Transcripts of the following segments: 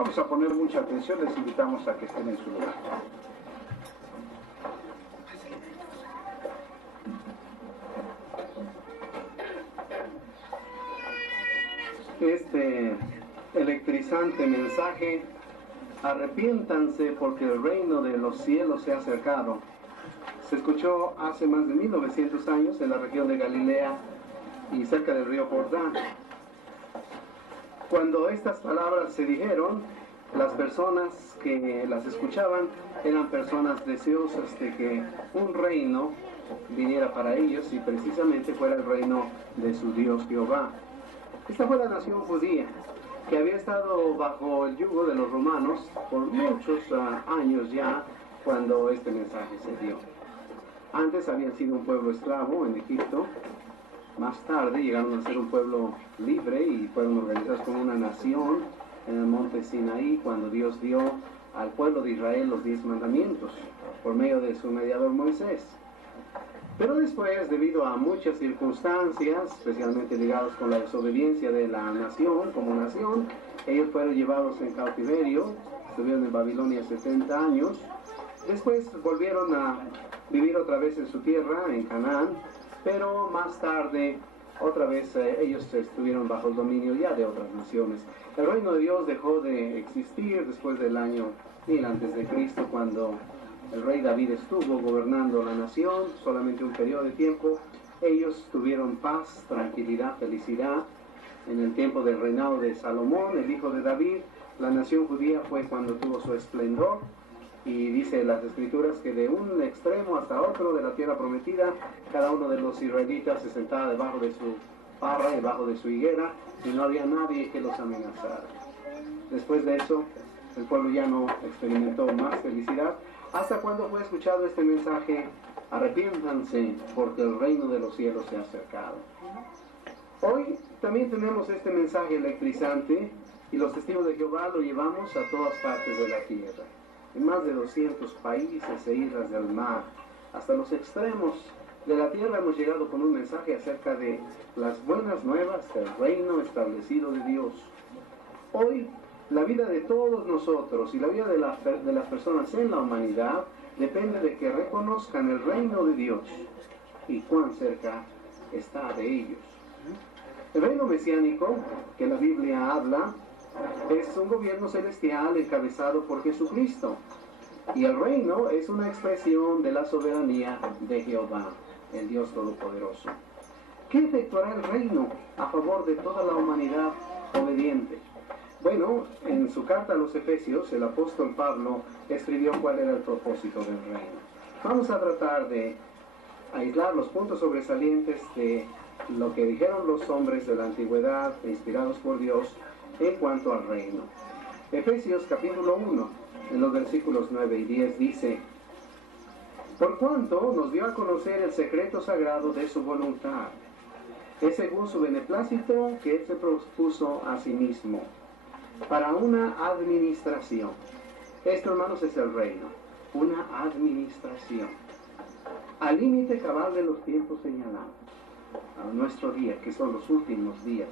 Vamos a poner mucha atención, les invitamos a que estén en su lugar. Este electrizante mensaje, arrepiéntanse porque el reino de los cielos se ha acercado, se escuchó hace más de 1900 años en la región de Galilea y cerca del río Jordán. Cuando estas palabras se dijeron, las personas que las escuchaban eran personas deseosas de que un reino viniera para ellos y precisamente fuera el reino de su Dios Jehová. Esta fue la nación judía, que había estado bajo el yugo de los romanos por muchos años ya cuando este mensaje se dio. Antes habían sido un pueblo esclavo en Egipto, más tarde llegaron a ser un pueblo libre y fueron organizados como una nación en el monte Sinaí cuando Dios dio al pueblo de Israel los 10 mandamientos por medio de su mediador Moisés. Pero después, debido a muchas circunstancias, especialmente ligadas con la desobediencia de la nación como nación, ellos fueron llevados en cautiverio, estuvieron en Babilonia 70 años, después volvieron a vivir otra vez en su tierra, en Canaán, pero más tarde otra vez ellos estuvieron bajo el dominio ya de otras naciones. El reino de Dios dejó de existir después del año 1000 a.C., cuando el rey David estuvo gobernando la nación, solamente un periodo de tiempo. Ellos tuvieron paz, tranquilidad, felicidad. En el tiempo del reinado de Salomón, el hijo de David, la nación judía fue cuando tuvo su esplendor. Y dice las escrituras que de un extremo hasta otro de la tierra prometida, cada uno de los israelitas se sentaba debajo de su parra, debajo de su higuera, y no había nadie que los amenazara. Después de eso, el pueblo ya no experimentó más felicidad, hasta cuando fue escuchado este mensaje: arrepiéntanse porque el reino de los cielos se ha acercado. Hoy también tenemos este mensaje electrizante y los testigos de Jehová lo llevamos a todas partes de la tierra. En más de 200 países e islas del mar, hasta los extremos de la tierra hemos llegado con un mensaje acerca de las buenas nuevas del reino establecido de Dios. Hoy, la vida de todos nosotros y la vida de las personas en la humanidad depende de que reconozcan el reino de Dios y cuán cerca está de ellos. El reino mesiánico que la Biblia habla es un gobierno celestial encabezado por Jesucristo. Y el reino es una expresión de la soberanía de Jehová, el Dios Todopoderoso. ¿Qué efectuará el reino a favor de toda la humanidad obediente? Bueno, en su carta a los Efesios, el apóstol Pablo escribió cuál era el propósito del reino. Vamos a tratar de aislar los puntos sobresalientes de lo que dijeron los hombres de la antigüedad, inspirados por Dios, en cuanto al reino. Efesios capítulo 1, en los versículos 9 y 10 dice: por cuanto nos dio a conocer el secreto sagrado de su voluntad, es según su beneplácito que él se propuso a sí mismo, para una administración. Esto, hermanos, es el reino, una administración, al límite cabal de los tiempos señalados, a nuestro día, que son los últimos días.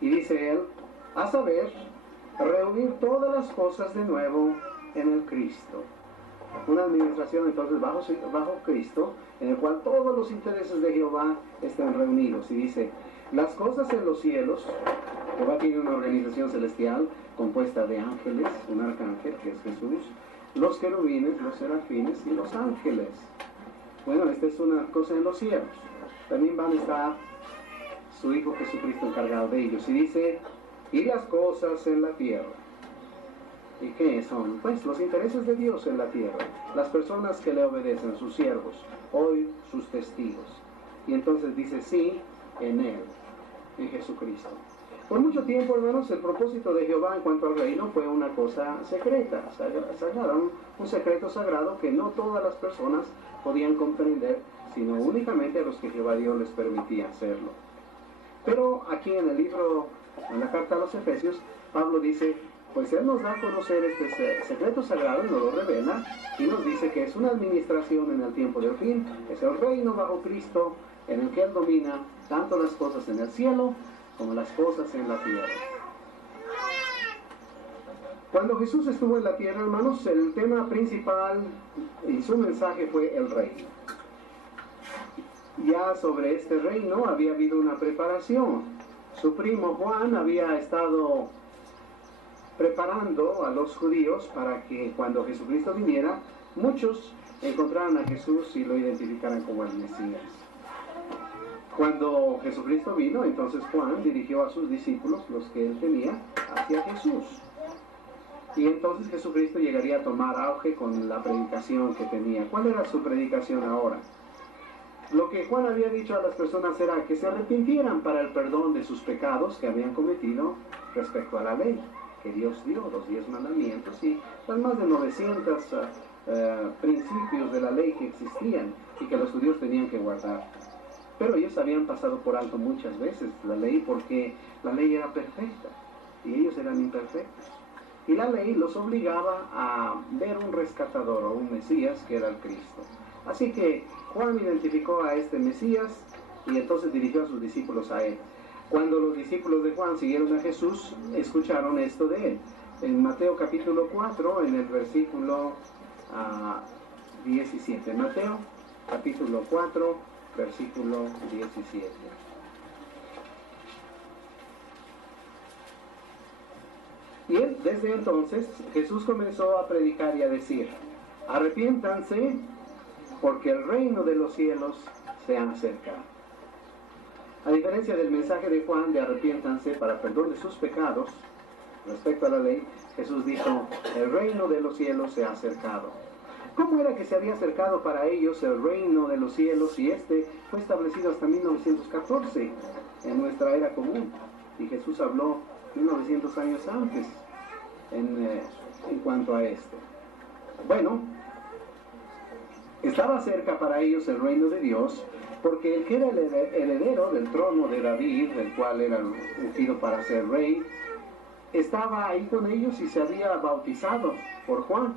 Y dice él, a saber, reunir todas las cosas de nuevo en el Cristo. Una administración entonces bajo Cristo, en el cual todos los intereses de Jehová están reunidos. Y dice, las cosas en los cielos. Jehová tiene una organización celestial compuesta de ángeles, un arcángel que es Jesús, los querubines, los serafines y los ángeles. Bueno, esta es una cosa en los cielos. También van a estar su Hijo Jesucristo encargado de ellos. Y dice, y las cosas en la tierra. ¿Y qué son? Pues los intereses de Dios en la tierra, las personas que le obedecen, sus siervos, hoy sus testigos. Y entonces dice, sí, en Él, en Jesucristo. Por mucho tiempo, hermanos, el propósito de Jehová en cuanto al reino fue una cosa secreta, sagrada, un secreto sagrado que no todas las personas podían comprender, sino únicamente a los que Jehová Dios les permitía hacerlo. Pero aquí en el libro, en la carta a los Efesios, Pablo dice, pues Él nos da a conocer este secreto sagrado y nos lo revela, y nos dice que es una administración en el tiempo del fin, es el reino bajo Cristo, en el que Él domina tanto las cosas en el cielo como las cosas en la tierra. Cuando Jesús estuvo en la tierra, hermanos, el tema principal y su mensaje fue el reino. Ya sobre este reino había habido una preparación. Su primo Juan había estado preparando a los judíos para que cuando Jesucristo viniera, muchos encontraran a Jesús y lo identificaran como el Mesías. Cuando Jesucristo vino, entonces Juan dirigió a sus discípulos, los que él tenía, hacia Jesús. Y entonces Jesucristo llegaría a tomar auge con la predicación que tenía. ¿Cuál era su predicación ahora? Lo que Juan había dicho a las personas era que se arrepintieran para el perdón de sus pecados que habían cometido respecto a la ley que Dios dio, los 10 mandamientos y las más de 900 principios de la ley que existían y que los judíos tenían que guardar. Pero ellos habían pasado por alto muchas veces la ley porque la ley era perfecta y ellos eran imperfectos. Y la ley los obligaba a ver un rescatador o un Mesías que era el Cristo. Así que Juan identificó a este Mesías y entonces dirigió a sus discípulos a él. Cuando los discípulos de Juan siguieron a Jesús, escucharon esto de él. En Mateo capítulo 4, en el versículo 17. Mateo capítulo 4, versículo 17. Y él, desde entonces, Jesús comenzó a predicar y a decir: arrepiéntanse, porque el reino de los cielos se ha acercado. A diferencia del mensaje de Juan de arrepiéntanse para perdón de sus pecados, respecto a la ley, Jesús dijo: el reino de los cielos se ha acercado. ¿Cómo era que se había acercado para ellos el reino de los cielos? Y este fue establecido hasta 1914, en nuestra era común. Y Jesús habló 1900 años antes en cuanto a esto. Bueno, estaba cerca para ellos el reino de Dios, porque el que era el heredero del trono de David, el cual era ungido para ser rey, estaba ahí con ellos y se había bautizado por Juan.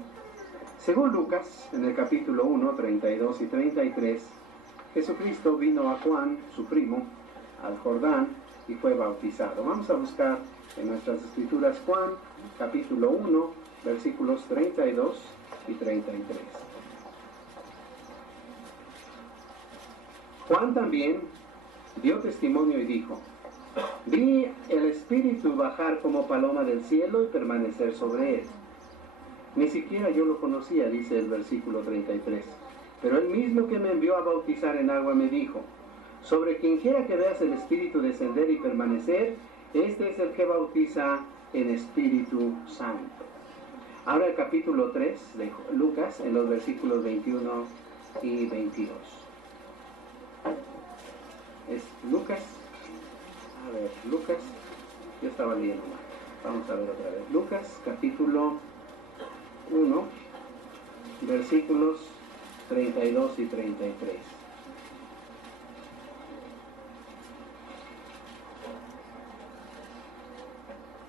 Según Lucas, en el capítulo 1, 32 y 33, Jesucristo vino a Juan, su primo, al Jordán, y fue bautizado. Vamos a buscar en nuestras escrituras Juan, capítulo 1, versículos 32 y 33. Juan también dio testimonio y dijo: vi el Espíritu bajar como paloma del cielo y permanecer sobre él. Ni siquiera yo lo conocía, dice el versículo 33. Pero él mismo que me envió a bautizar en agua me dijo: sobre quien quiera que veas el Espíritu descender y permanecer, este es el que bautiza en Espíritu Santo. Ahora el capítulo 3 de Lucas, en los versículos 21 y 22. Es Lucas. A ver, Lucas. Yo estaba leyendo mal. Vamos a ver otra vez. Lucas, capítulo 1, versículos 32 y 33.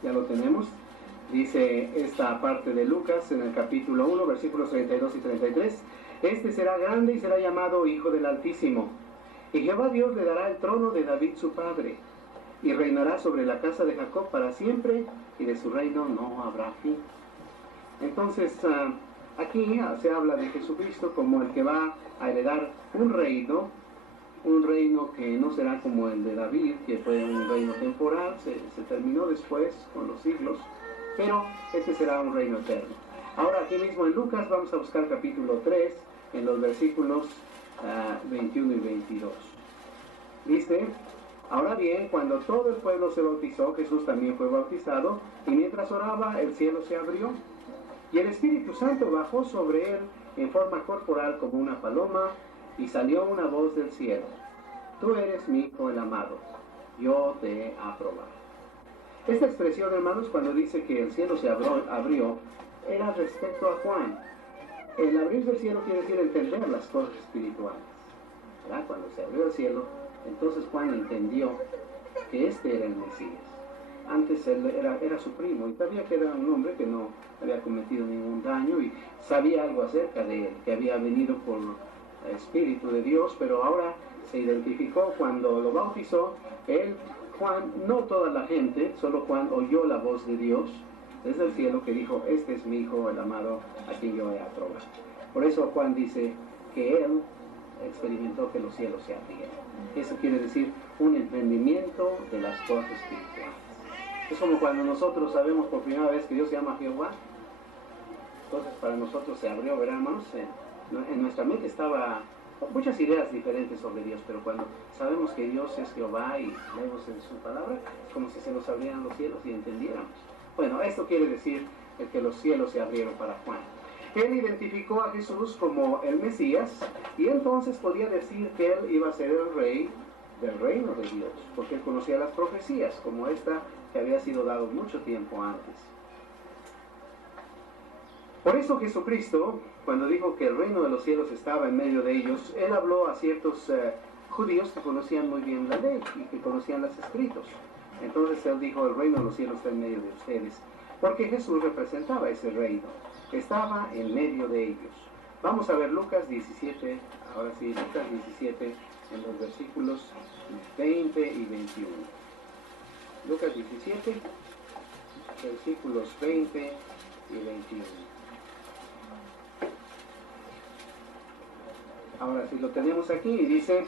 Ya lo tenemos. Dice esta parte de Lucas en el capítulo 1, versículos 32 y 33. Este será grande y será llamado Hijo del Altísimo. Y Jehová Dios le dará el trono de David su padre, y reinará sobre la casa de Jacob para siempre, y de su reino no habrá fin. Entonces, aquí se habla de Jesucristo como el que va a heredar un reino que no será como el de David, que fue un reino temporal, se terminó después con los siglos, pero este será un reino eterno. Ahora aquí mismo en Lucas vamos a buscar capítulo 3, en los versículos 21 y 22. Dice: ahora bien, cuando todo el pueblo se bautizó, Jesús también fue bautizado, y mientras oraba, el cielo se abrió, y el Espíritu Santo bajó sobre él en forma corporal como una paloma, y salió una voz del cielo: tú eres mi Hijo el amado, yo te he aprobado. Esta expresión, hermanos, cuando dice que el cielo se abrió, era respecto a Juan. El abrir del cielo quiere decir entender las cosas espirituales, ¿verdad? Cuando se abrió el cielo, entonces Juan entendió que este era el Mesías. Antes él era su primo, y sabía que era un hombre que no había cometido ningún daño, y sabía algo acerca de él, que había venido por el Espíritu de Dios, pero ahora se identificó cuando lo bautizó. Juan, no toda la gente, solo Juan oyó la voz de Dios, desde el cielo que dijo, este es mi Hijo, el amado, a quien yo he aprobado. Por eso Juan dice que él experimentó que los cielos se abrieron. Eso quiere decir un entendimiento de las cosas espirituales. Es como cuando nosotros sabemos por primera vez que Dios se llama Jehová. Entonces para nosotros se abrió, ¿verdad, hermanos? En nuestra mente estaba muchas ideas diferentes sobre Dios, pero cuando sabemos que Dios es Jehová y leemos en su palabra, es como si se nos abrieran los cielos y entendiéramos. Bueno, esto quiere decir que los cielos se abrieron para Juan. Él identificó a Jesús como el Mesías y entonces podía decir que él iba a ser el rey del reino de Dios, porque él conocía las profecías, como esta que había sido dado mucho tiempo antes. Por eso Jesucristo, cuando dijo que el reino de los cielos estaba en medio de ellos, él habló a ciertos judíos que conocían muy bien la ley y que conocían los escritos. Entonces él dijo, el reino de los cielos está en medio de ustedes, porque Jesús representaba ese reino, estaba en medio de ellos. Vamos a ver Lucas 17, ahora sí, Lucas 17, en los versículos 20 y 21. Lucas 17, versículos 20 y 21. Ahora sí lo tenemos aquí y dice,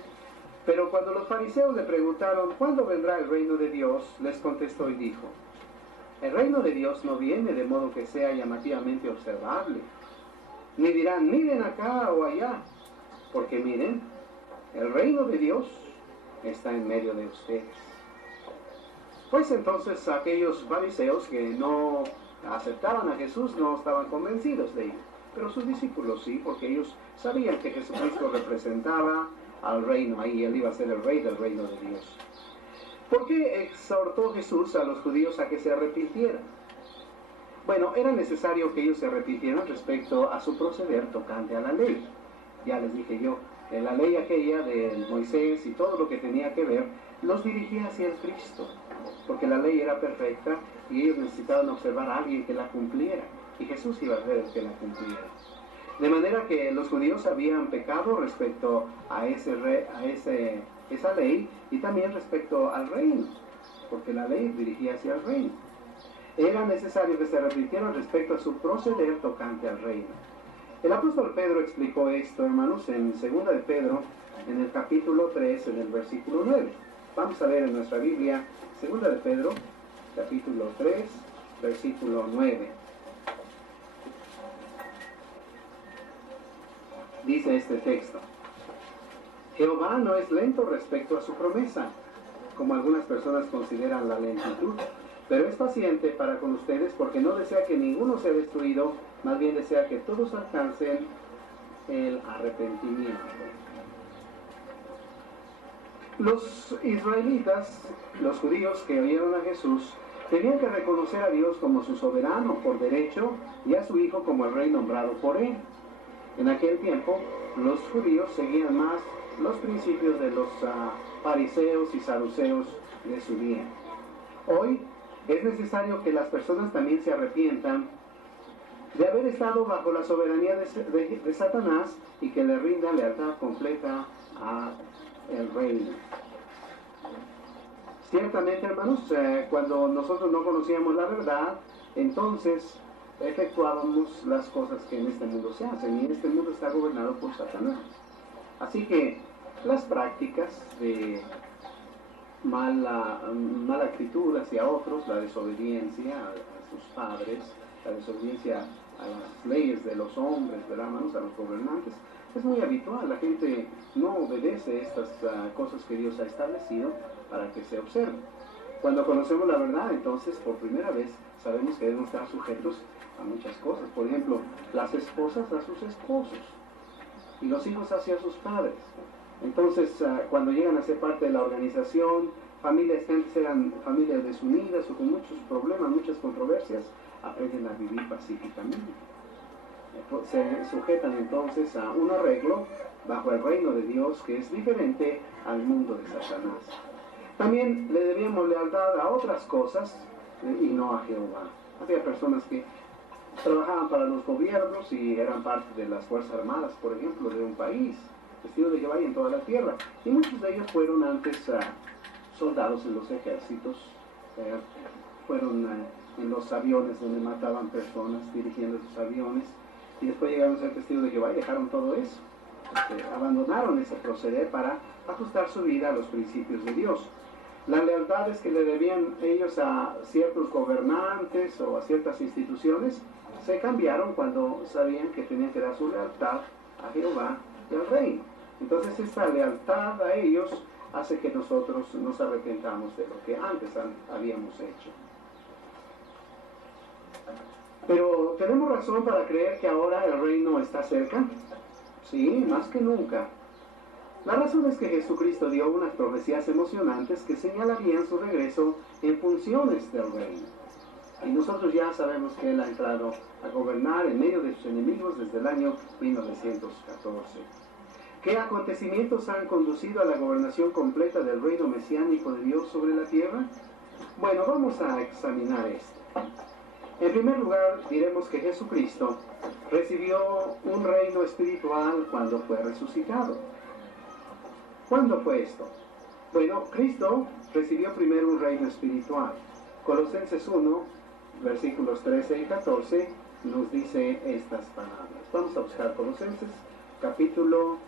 pero cuando los fariseos le preguntaron, ¿cuándo vendrá el reino de Dios?, les contestó y dijo, el reino de Dios no viene de modo que sea llamativamente observable, ni dirán, miren acá o allá, porque miren, el reino de Dios está en medio de ustedes. Pues entonces aquellos fariseos que no aceptaban a Jesús no estaban convencidos de ello, pero sus discípulos sí, porque ellos sabían que Jesucristo representaba al reino, ahí él iba a ser el rey del reino de Dios. ¿Por qué exhortó Jesús a los judíos a que se arrepintieran? Bueno, era necesario que ellos se arrepintieran respecto a su proceder tocante a la ley. Ya les dije yo, la ley aquella de Moisés y todo lo que tenía que ver, los dirigía hacia el Cristo, porque la ley era perfecta y ellos necesitaban observar a alguien que la cumpliera, y Jesús iba a ser el que la cumpliera. De manera que los judíos habían pecado respecto a esa ley y también respecto al reino, porque la ley dirigía hacia el reino. Era necesario que se arrepintieran respecto a su proceder tocante al reino. El apóstol Pedro explicó esto, hermanos, en 2 de Pedro, en el capítulo 3, en el versículo 9. Vamos a ver en nuestra Biblia, 2 de Pedro, capítulo 3, versículo 9. Dice este texto, Jehová no es lento respecto a su promesa, como algunas personas consideran la lentitud, pero es paciente para con ustedes porque no desea que ninguno sea destruido, más bien desea que todos alcancen el arrepentimiento. Los israelitas, los judíos que oyeron a Jesús, tenían que reconocer a Dios como su soberano por derecho y a su Hijo como el rey nombrado por él. En aquel tiempo, los judíos seguían más los principios de los fariseos y saduceos de su día. Hoy es necesario que las personas también se arrepientan de haber estado bajo la soberanía de Satanás y que le rindan lealtad completa al reino. Ciertamente, hermanos, cuando nosotros no conocíamos la verdad, entonces efectuábamos las cosas que en este mundo se hacen, y este mundo está gobernado por Satanás. Así que las prácticas de mala actitud hacia otros, la desobediencia a sus padres, la desobediencia a las leyes de los hombres, ¿verdad, hermanos?, a los gobernantes, es muy habitual. La gente no obedece estas cosas que Dios ha establecido para que se observen. Cuando conocemos la verdad, entonces, por primera vez, sabemos que debemos estar sujetos a muchas cosas. Por ejemplo, las esposas a sus esposos y los hijos hacia sus padres. Entonces, cuando llegan a ser parte de la organización, familias que antes eran familias desunidas o con muchos problemas, muchas controversias, aprenden a vivir pacíficamente. Se sujetan entonces a un arreglo bajo el reino de Dios que es diferente al mundo de Satanás. También le debíamos lealtad a otras cosas y no a Jehová. Había personas que trabajaban para los gobiernos y eran parte de las Fuerzas Armadas, por ejemplo, de un país, vestidos de Jehová y en toda la tierra. Y muchos de ellos fueron antes soldados en los ejércitos, fueron en los aviones donde mataban personas dirigiendo sus aviones, y después llegaron a ser testigos de Jehová y dejaron todo eso. Abandonaron ese proceder para ajustar su vida a los principios de Dios. Las lealtades que le debían ellos a ciertos gobernantes o a ciertas instituciones se cambiaron cuando sabían que tenían que dar su lealtad a Jehová y al rey. Entonces esta lealtad a ellos hace que nosotros nos arrepentamos de lo que antes habíamos hecho. Pero ¿tenemos razón para creer que ahora el reino está cerca? Sí, más que nunca. La razón es que Jesucristo dio unas profecías emocionantes que señalarían su regreso en funciones del reino. Y nosotros ya sabemos que Él ha entrado a gobernar en medio de sus enemigos desde el año 1914. ¿Qué acontecimientos han conducido a la gobernación completa del reino mesiánico de Dios sobre la tierra? Bueno, vamos a examinar esto. En primer lugar, diremos que Jesucristo recibió un reino espiritual cuando fue resucitado. ¿Cuándo fue esto? Bueno, Cristo recibió primero un reino espiritual. Colosenses 1, versículos 13 y 14, nos dice estas palabras. Vamos a buscar Colosenses, capítulo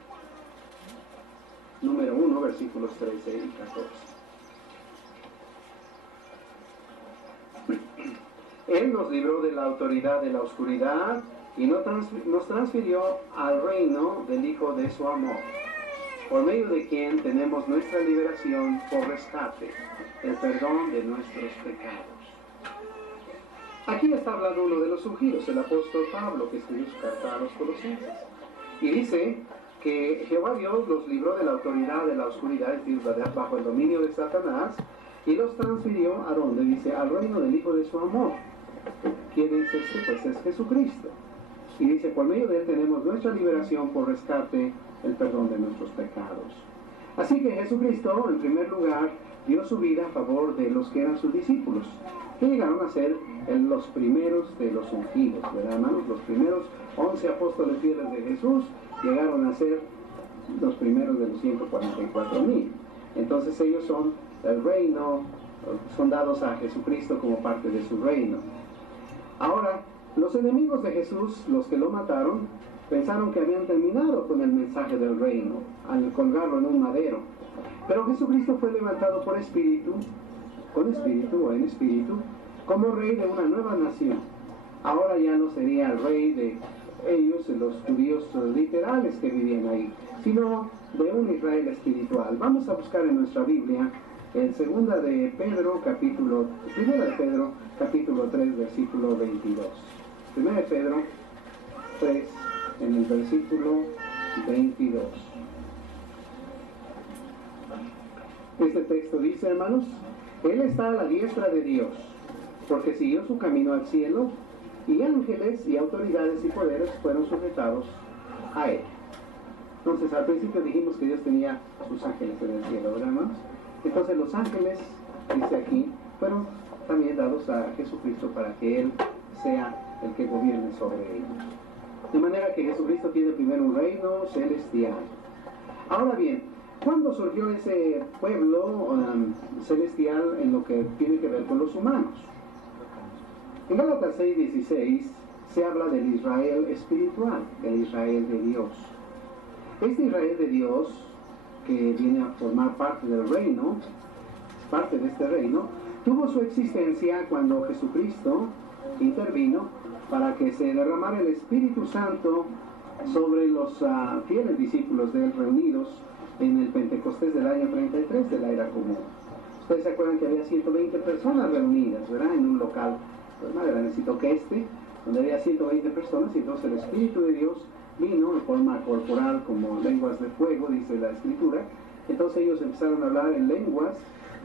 número 1, versículos 13 y 14. Él nos libró de la autoridad de la oscuridad y nos transfirió al reino del Hijo de su amor, por medio de quien tenemos nuestra liberación por rescate, el perdón de nuestros pecados. Aquí está hablando uno de los ungidos, el apóstol Pablo, que escribió su carta a los Colosenses. Y dice que Jehová Dios los libró de la autoridad de la oscuridad, es decir, bajo el dominio de Satanás, y los transfirió a donde dice, al reino del Hijo de su amor. ¿Quién es este? Pues es Jesucristo. Y dice, por medio de él tenemos nuestra liberación por rescate, el perdón de nuestros pecados. Así que Jesucristo, en primer lugar, dio su vida a favor de los que eran sus discípulos, que llegaron a ser los primeros de los ungidos, ¿verdad, hermanos? Los primeros 11 apóstoles fieles de Jesús llegaron a ser los primeros de los 144,000. Entonces ellos son el reino, son dados a Jesucristo como parte de su reino. Ahora, los enemigos de Jesús, los que lo mataron, pensaron que habían terminado con el mensaje del reino al colgarlo en un madero. Pero Jesucristo fue levantado por espíritu, con espíritu o en espíritu, como rey de una nueva nación. Ahora ya no sería el rey de ellos, de los judíos literales que vivían ahí, sino de un Israel espiritual. Vamos a buscar en nuestra Biblia en primera de Pedro, capítulo 3, versículo 22. Primera de Pedro 3, en el versículo 22. Este texto dice, hermanos, Él está a la diestra de Dios, porque siguió su camino al cielo, y ángeles y autoridades y poderes fueron sujetados a Él. Entonces, al principio dijimos que Dios tenía sus ángeles en el cielo, ¿verdad, hermanos? Entonces los ángeles, dice aquí, fueron también dados a Jesucristo para que Él sea el que gobierne sobre ellos. De manera que Jesucristo tiene primero un reino celestial. Ahora bien, ¿cuándo surgió ese pueblo celestial en lo que tiene que ver con los humanos? En Gálatas 6:16 se habla del Israel espiritual, el Israel de Dios. Este Israel de Dios, que viene a formar parte del reino, parte de este reino, tuvo su existencia cuando Jesucristo intervino para que se derramara el Espíritu Santo sobre los fieles discípulos de él reunidos en el Pentecostés del año 33 de la era común. Ustedes se acuerdan que había 120 personas reunidas, ¿verdad? En un local pues más grandecito que donde había 120 personas, y entonces el Espíritu de Dios vino en forma corporal como lenguas de fuego, dice la Escritura. Entonces ellos empezaron a hablar en lenguas,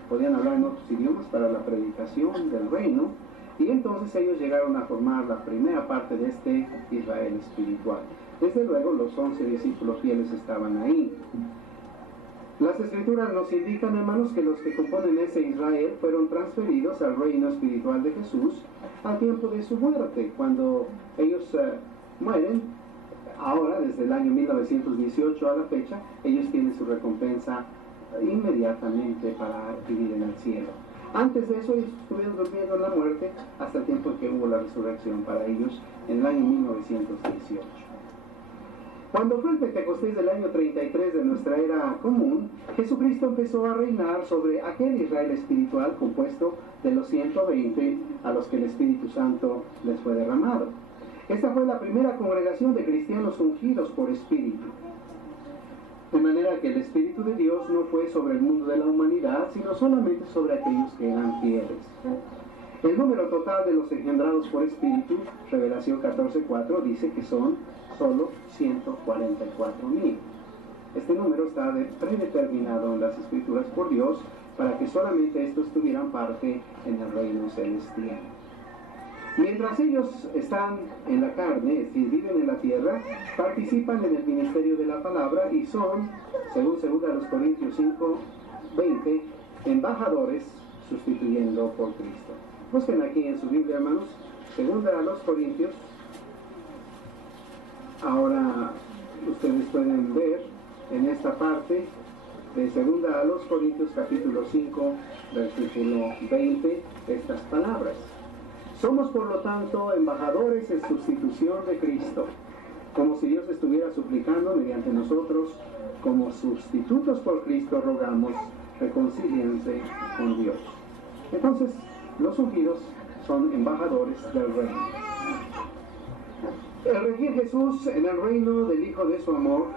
podían hablar en otros idiomas para la predicación del reino, y entonces ellos llegaron a formar la primera parte de este Israel espiritual. Desde luego los 11 discípulos fieles estaban ahí. Las Escrituras nos indican, hermanos, que los que componen ese Israel fueron transferidos al reino espiritual de Jesús al tiempo de su muerte. Cuando ellos mueren, ahora, desde el año 1918 a la fecha, ellos tienen su recompensa inmediatamente para vivir en el cielo. Antes de eso ellos estuvieron durmiendo en la muerte hasta el tiempo en que hubo la resurrección para ellos en el año 1918. Cuando fue el Pentecostés del año 33 de nuestra era común, Jesucristo empezó a reinar sobre aquel Israel espiritual compuesto de los 120 a los que el Espíritu Santo les fue derramado. Esta fue la primera congregación de cristianos ungidos por Espíritu. De manera que el Espíritu de Dios no fue sobre el mundo de la humanidad, sino solamente sobre aquellos que eran fieles. El número total de los engendrados por Espíritu, Revelación 14:4, dice que son solo 144,000. Este número está predeterminado en las Escrituras por Dios para que solamente estos tuvieran parte en el reino celestial. Mientras ellos están en la carne, es decir, viven en la tierra, participan en el ministerio de la palabra y son, según 2 Corintios 5:20, embajadores sustituyendo por Cristo. Busquen aquí en su Biblia, hermanos, 2 Corintios. Ahora ustedes pueden ver en esta parte de 2 Corintios capítulo 5, versículo 20, estas palabras. Somos por lo tanto embajadores en sustitución de Cristo, como si Dios estuviera suplicando mediante nosotros, como sustitutos por Cristo rogamos, reconcíliense con Dios. Entonces, los ungidos son embajadores del reino. El regir Jesús en el reino del Hijo de su amor,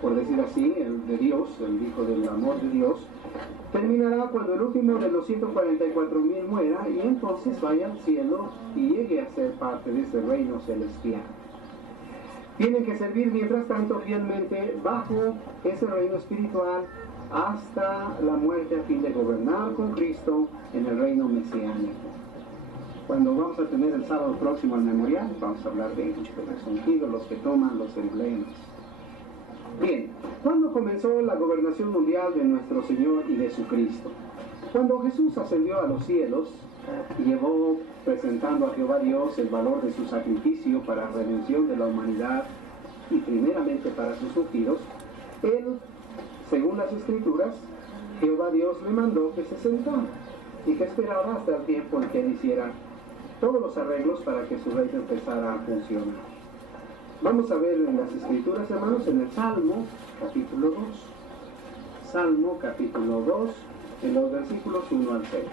por decir así, el de Dios, el Hijo del amor de Dios, terminará cuando el último de los 144,000 muera y entonces vaya al cielo y llegue a ser parte de ese reino celestial. Tienen que servir mientras tanto fielmente bajo ese reino espiritual hasta la muerte a fin de gobernar con Cristo en el reino mesiánico. Cuando vamos a tener el sábado próximo el memorial, vamos a hablar de ellos, de los ungidos, los que toman los emblemas. Bien, ¿cuándo comenzó la gobernación mundial de nuestro Señor y de su Cristo? Cuando Jesús ascendió a los cielos y llevó presentando a Jehová Dios el valor de su sacrificio para redención de la humanidad y primeramente para sus ungidos, Él, según las Escrituras, Jehová Dios le mandó que se sentara y que esperara hasta el tiempo en que Él hiciera todos los arreglos para que su reino empezara a funcionar. Vamos a ver en las Escrituras, hermanos, en el Salmo, capítulo 2. Salmo, capítulo 2, en los versículos 1 al 6.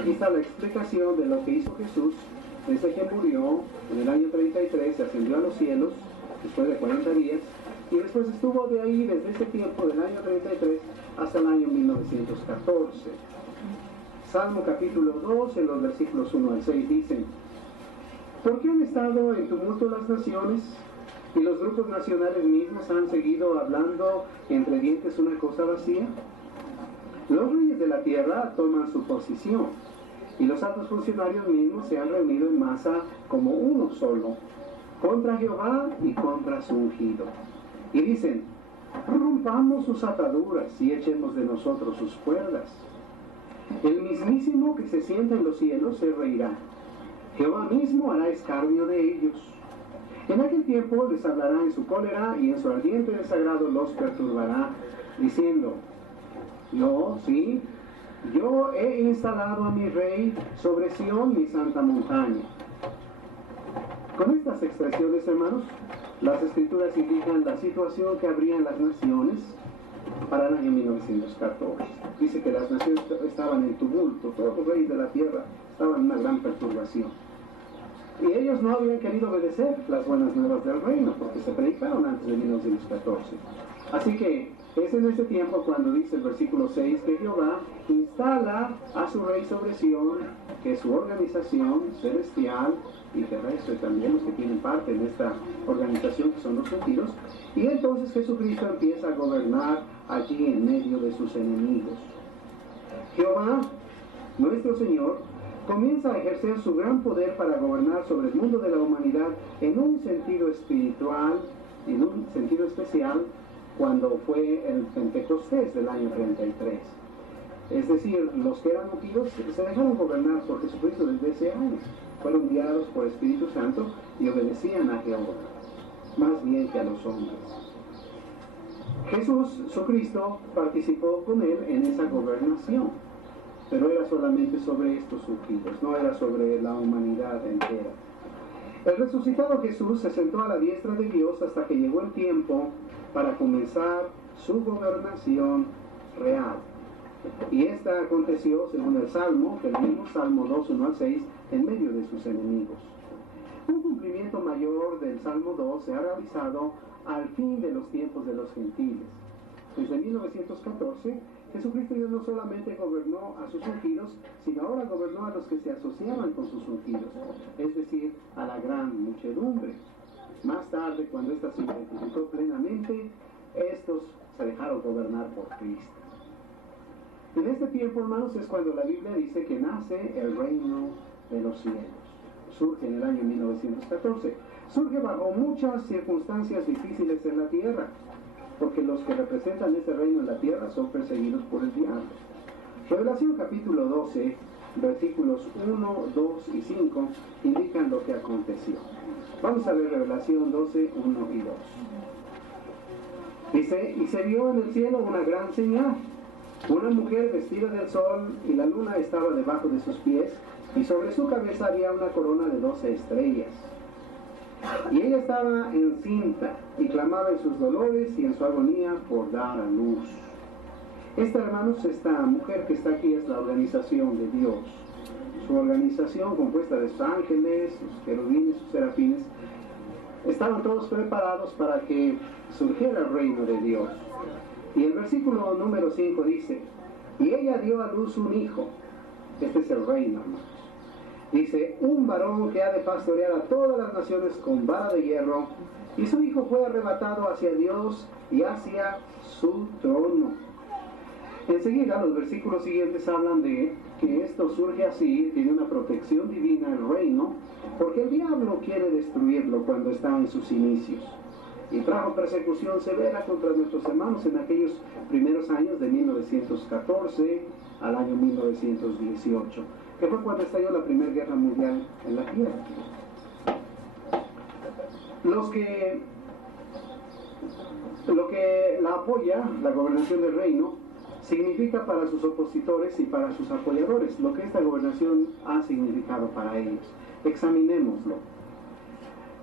Aquí está la explicación de lo que hizo Jesús desde que murió en el año 33, se ascendió a los cielos después de 40 días, y después estuvo de ahí desde ese tiempo, del año 33 hasta el año 1914. Salmo capítulo 2, en los versículos 1 al 6, dicen: ¿Por qué han estado en tumulto las naciones y los grupos nacionales mismos han seguido hablando entre dientes una cosa vacía? Los reyes de la tierra toman su posición y los altos funcionarios mismos se han reunido en masa como uno solo contra Jehová y contra su ungido. Y dicen: rompamos sus ataduras y echemos de nosotros sus cuerdas. El mismísimo que se sienta en los cielos se reirá. Jehová mismo hará escarnio de ellos. En aquel tiempo les hablará en su cólera y en su ardiente desagrado los perturbará, diciendo: yo he instalado a mi rey sobre Sión, mi santa montaña. Con estas expresiones, hermanos, las Escrituras indican la situación que habría en las naciones para el año 1914. Dice que las naciones estaban en tumulto, todos los reyes de la tierra estaban en una gran perturbación. Y ellos no habían querido obedecer las buenas nuevas del reino, porque se predicaron antes de 1914. Así que es en ese tiempo cuando dice el versículo 6 que Jehová instala a su rey sobre Sión, que es su organización celestial y terrestre también, los que tienen parte en esta organización, que son los ungidos, y entonces Jesucristo empieza a gobernar allí en medio de sus enemigos. Jehová, nuestro Señor, comienza a ejercer su gran poder para gobernar sobre el mundo de la humanidad en un sentido espiritual, en un sentido especial, cuando fue el Pentecostés del año 33. Es decir, los que eran ungidos se dejaron gobernar por Jesucristo desde ese año. Fueron guiados por Espíritu Santo y obedecían a Jehová, más bien que a los hombres. Jesús, su Cristo, participó con él en esa gobernación, pero era solamente sobre estos ungidos, no era sobre la humanidad entera. El resucitado Jesús se sentó a la diestra de Dios hasta que llegó el tiempo para comenzar su gobernación real. Y esta aconteció, según el Salmo, que leímos, Salmo 2, 1 al 6, en medio de sus enemigos. Un cumplimiento mayor del Salmo 2 se ha realizado al fin de los tiempos de los gentiles. Desde 1914, Jesucristo ya no solamente gobernó a sus ungidos, sino ahora gobernó a los que se asociaban con sus ungidos, es decir, a la gran muchedumbre. Más tarde, cuando ésta se identificó plenamente, estos se dejaron gobernar por Cristo. En este tiempo, hermanos, es cuando la Biblia dice que nace el reino de los cielos. Surge en el año 1914. Surge bajo muchas circunstancias difíciles en la tierra, porque los que representan ese reino en la tierra son perseguidos por el diablo. Revelación capítulo 12, versículos 1, 2 y 5 indican lo que aconteció. Vamos a ver Revelación 12, 1 y 2. Dice, y se vio en el cielo una gran señal. Una mujer vestida del sol y la luna estaba debajo de sus pies y sobre su cabeza había una corona de 12 estrellas. Y ella estaba encinta y clamaba en sus dolores y en su agonía por dar a luz. Esta, hermanos, esta mujer que está aquí es la organización de Dios. Su organización, compuesta de sus ángeles, sus querubines, sus serafines, estaban todos preparados para que surgiera el reino de Dios. Y el versículo número 5 dice, y ella dio a luz un hijo. Este es el reino, hermanos. Dice, un varón que ha de pastorear a todas las naciones con vara de hierro, y su hijo fue arrebatado hacia Dios y hacia su trono. Enseguida, los versículos siguientes hablan de que esto surge así, tiene una protección divina el reino, porque el diablo quiere destruirlo cuando está en sus inicios. Y trajo persecución severa contra nuestros hermanos en aquellos primeros años de 1914 al año 1918, que fue cuando estalló la Primera Guerra Mundial en la tierra. Lo que la apoya, la gobernación del reino, significa para sus opositores y para sus apoyadores lo que esta gobernación ha significado para ellos. Examinémoslo.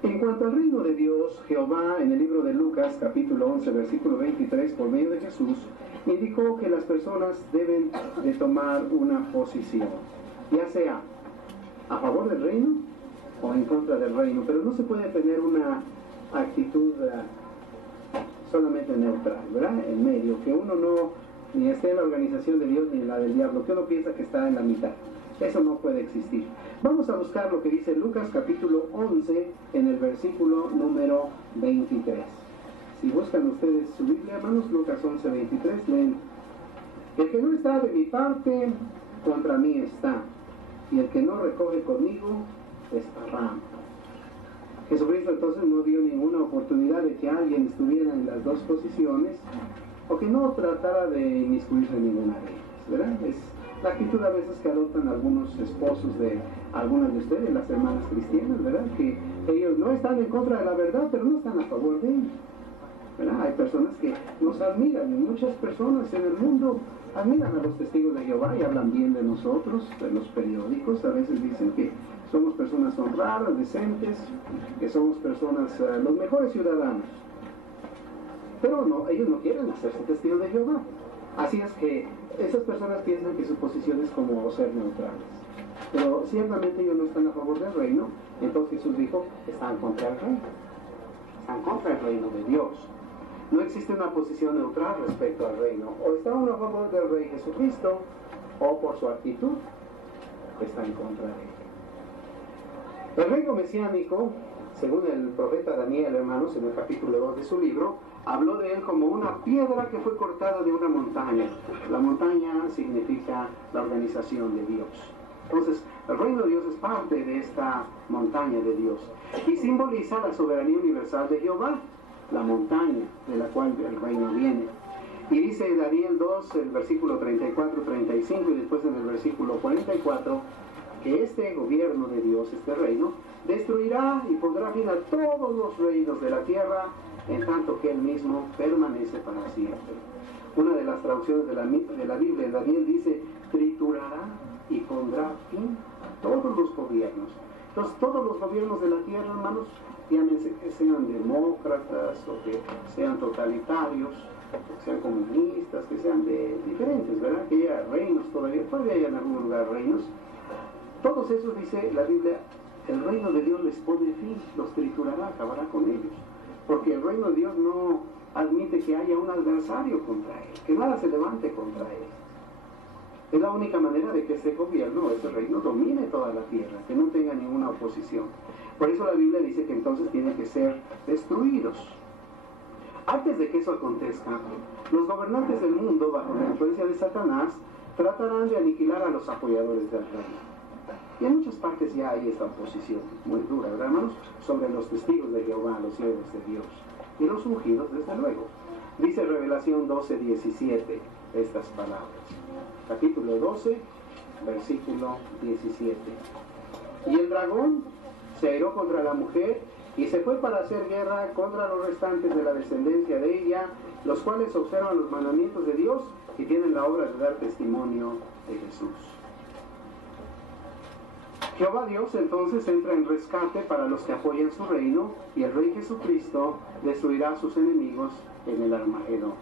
En cuanto al reino de Dios, Jehová, en el libro de Lucas, capítulo 11, versículo 23, por medio de Jesús, indicó que las personas deben de tomar una posición, ya sea a favor del reino o en contra del reino, pero no se puede tener una actitud solamente neutral, ¿verdad? En medio, que uno no ni esté en la organización de Dios ni en la del diablo, que uno piensa que está en la mitad. Eso no puede existir. Vamos a buscar lo que dice Lucas capítulo 11 en el versículo número 23. Si buscan ustedes su Biblia, hermanos, Lucas 11, 23, leen: el que no está de mi parte, contra mí está, y el que no recoge conmigo, esparrama. Jesucristo entonces no dio ninguna oportunidad de que alguien estuviera en las dos posiciones, o que no tratara de inmiscuirse en ninguna de ellas, ¿verdad? Es la actitud a veces que adoptan algunos esposos de algunas de ustedes, las hermanas cristianas, ¿verdad? Que ellos no están en contra de la verdad, pero no están a favor de ella, ¿verdad? Hay personas que nos admiran, y muchas personas en el mundo admiran a los testigos de Jehová y hablan bien de nosotros, de los periódicos. A veces dicen que somos personas honradas, decentes, que somos personas, los mejores ciudadanos. Pero no, ellos no quieren hacerse testigos de Jehová. Así es que esas personas piensan que su posición es como ser neutrales. Pero ciertamente ellos no están a favor del reino. Entonces Jesús dijo, están contra el reino. Están contra el reino de Dios. No existe una posición neutral respecto al reino. O está uno a favor del Rey Jesucristo, o por su actitud, está en contra de él. El reino mesiánico, según el profeta Daniel, hermanos, en el capítulo 2 de su libro, habló de él como una piedra que fue cortada de una montaña. La montaña significa la organización de Dios. Entonces, el reino de Dios es parte de esta montaña de Dios y simboliza la soberanía universal de Jehová, la montaña de la cual el reino viene. Y dice Daniel 2, el versículo 34-35 y después en el versículo 44, que este gobierno de Dios, este reino, destruirá y pondrá fin a todos los reinos de la tierra en tanto que Él mismo permanece para siempre. Una de las traducciones de la Biblia, Daniel dice, triturará y pondrá fin a todos los gobiernos. Entonces, todos los gobiernos de la tierra, hermanos, llámense que sean demócratas o que sean totalitarios, que sean comunistas, que sean de diferentes, ¿verdad? Que haya reinos todavía hay en algún lugar reinos. Todos esos, dice la Biblia, el reino de Dios les pone fin, los triturará, acabará con ellos. Porque el reino de Dios no admite que haya un adversario contra él, que nada se levante contra él. Es la única manera de que ese gobierno, ese reino, domine toda la tierra, que no tenga ninguna oposición. Por eso la Biblia dice que entonces tienen que ser destruidos. Antes de que eso acontezca, los gobernantes del mundo, bajo la influencia de Satanás, tratarán de aniquilar a los apoyadores del reino. Y en muchas partes ya hay esta oposición muy dura, ¿verdad, hermanos? Sobre los testigos de Jehová, los siervos de Dios. Y los ungidos, desde luego. Dice Revelación 12:17 estas palabras. Capítulo 12, versículo 17. Y el dragón se airó contra la mujer y se fue para hacer guerra contra los restantes de la descendencia de ella, los cuales observan los mandamientos de Dios y tienen la obra de dar testimonio de Jesús. Jehová Dios entonces entra en rescate para los que apoyan su reino, y el Rey Jesucristo destruirá a sus enemigos en el Armagedón.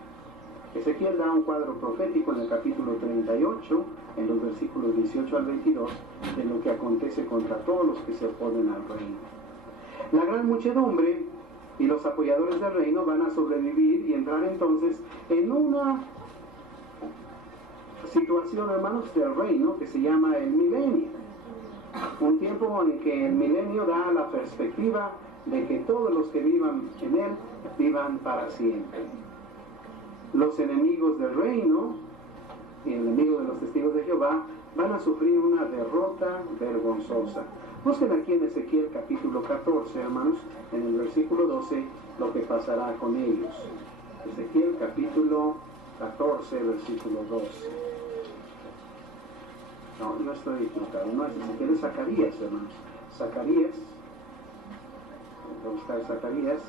Ezequiel da un cuadro profético en el capítulo 38, en los versículos 18 al 22, de lo que acontece contra todos los que se oponen al reino. La gran muchedumbre y los apoyadores del reino van a sobrevivir y entrar entonces en una situación, hermanos, del reino que se llama el milenio. Un tiempo en que el milenio da la perspectiva de que todos los que vivan en él vivan para siempre. Los enemigos del reino y el enemigo de los testigos de Jehová van a sufrir una derrota vergonzosa. Busquen aquí en Ezequiel capítulo 14, hermanos, en el versículo 12, lo que pasará con ellos. Ezequiel capítulo 14, versículo 12. No estoy equivocado, no es Ezequiel, es Zacarías, hermanos. Zacarías, vamos a buscar Zacarías.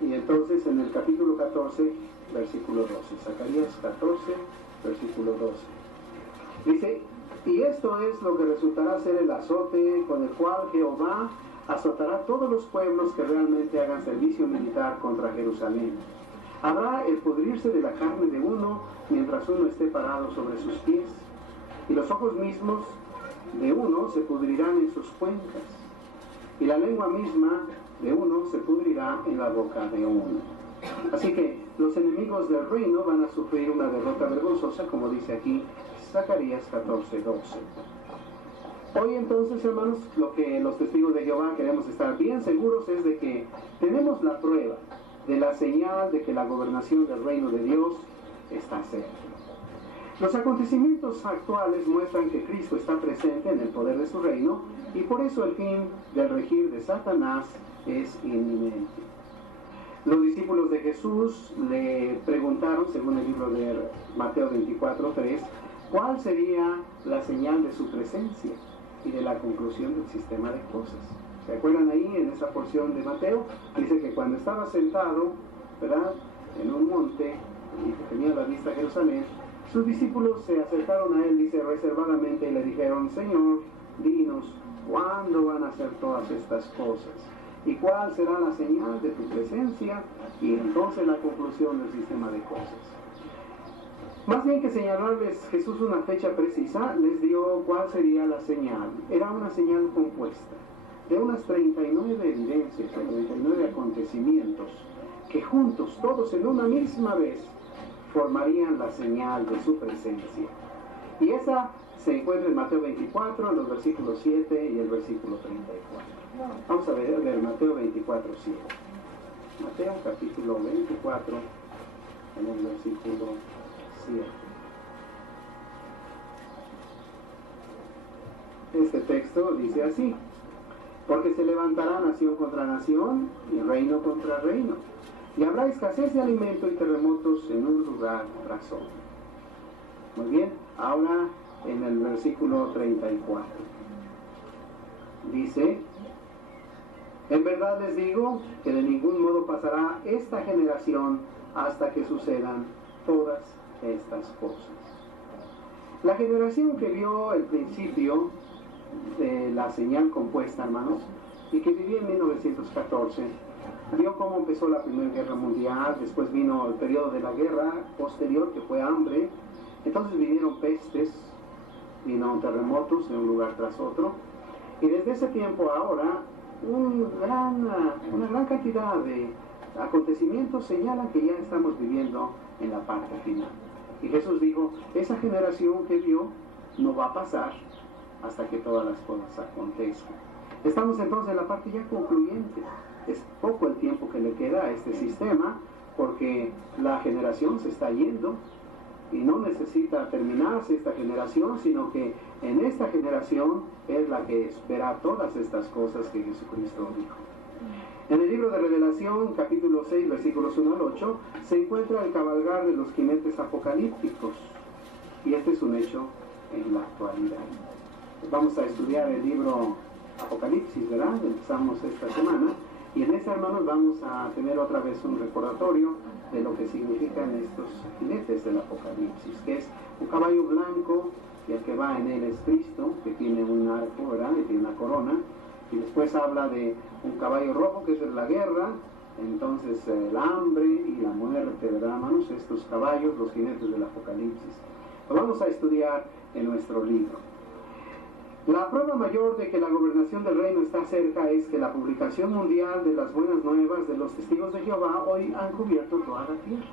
Y entonces en el capítulo 14, versículo 12. Zacarías 14, versículo 12. Dice, y esto es lo que resultará ser el azote con el cual Jehová azotará todos los pueblos que realmente hagan servicio militar contra Jerusalén. Habrá el pudrirse de la carne de uno mientras uno esté parado sobre sus pies, y los ojos mismos de uno se pudrirán en sus cuencas, y la lengua misma de uno se pudrirá en la boca de uno. Así que los enemigos del reino van a sufrir una derrota vergonzosa, como dice aquí Zacarías 14:12. Hoy entonces, hermanos, lo que los testigos de Jehová queremos estar bien seguros es de que tenemos la prueba de la señal de que la gobernación del reino de Dios está cerca. Los acontecimientos actuales muestran que Cristo está presente en el poder de su reino, y por eso el fin del regir de Satanás es inminente. Los discípulos de Jesús le preguntaron, según el libro de Mateo 24:3, cuál sería la señal de su presencia y de la conclusión del sistema de cosas. ¿Se acuerdan ahí en esa porción de Mateo? Dice que cuando estaba sentado, ¿verdad?, en un monte y que tenía la vista a Jerusalén, sus discípulos se acercaron a él, dice, reservadamente, y le dijeron, Señor, dinos, ¿cuándo van a ser todas estas cosas? ¿Y cuál será la señal de tu presencia? Y entonces la conclusión del sistema de cosas. Más bien que señalarles Jesús una fecha precisa, les dio cuál sería la señal. Era una señal compuesta de unas 39 evidencias, 39 acontecimientos, que juntos, todos en una misma vez, formarían la señal de su presencia. Y esa se encuentra en Mateo 24, en los versículos 7 y el versículo 34. Vamos a ver Mateo 24, 7. Mateo capítulo 24, en el versículo 7. Este texto dice así: porque se levantará nación contra nación y reino contra reino, y habrá escasez de alimento y terremotos en un lugar tras otro. Muy bien, ahora en el versículo 34 dice: En verdad les digo que de ningún modo pasará esta generación hasta que sucedan todas estas cosas. La generación que vio el principio de la señal compuesta, hermanos, y que vivía en 1914, vio cómo empezó la Primera Guerra Mundial, después vino el periodo de la guerra posterior, que fue hambre, entonces vinieron pestes, vino terremotos de un lugar tras otro, y desde ese tiempo a ahora, una gran cantidad de acontecimientos señalan que ya estamos viviendo en la parte final. Y Jesús dijo, esa generación que vio no va a pasar hasta que todas las cosas acontezcan. Estamos entonces en la parte ya concluyente. Es poco el tiempo que le queda a este sistema, porque la generación se está yendo y no necesita terminarse esta generación, sino que en esta generación es la que verá todas estas cosas que Jesucristo dijo. En el libro de Revelación, capítulo 6, versículos 1 al 8, se encuentra el cabalgar de los jinetes apocalípticos, y este es un hecho en la actualidad. Vamos a estudiar el libro Apocalipsis, ¿verdad? Empezamos esta semana, y en esta, hermanos, vamos a tener otra vez un recordatorio de lo que significan estos jinetes del Apocalipsis, que es un caballo blanco, y el que va en él es Cristo, que tiene un arco, ¿verdad? Y tiene una corona, y después habla de un caballo rojo, que es la guerra, entonces el hambre y la muerte, ¿verdad, hermanos? Estos caballos, los jinetes del Apocalipsis. Lo vamos a estudiar en nuestro libro. La prueba mayor de que la gobernación del reino está cerca es que la publicación mundial de las buenas nuevas de los testigos de Jehová hoy han cubierto toda la tierra.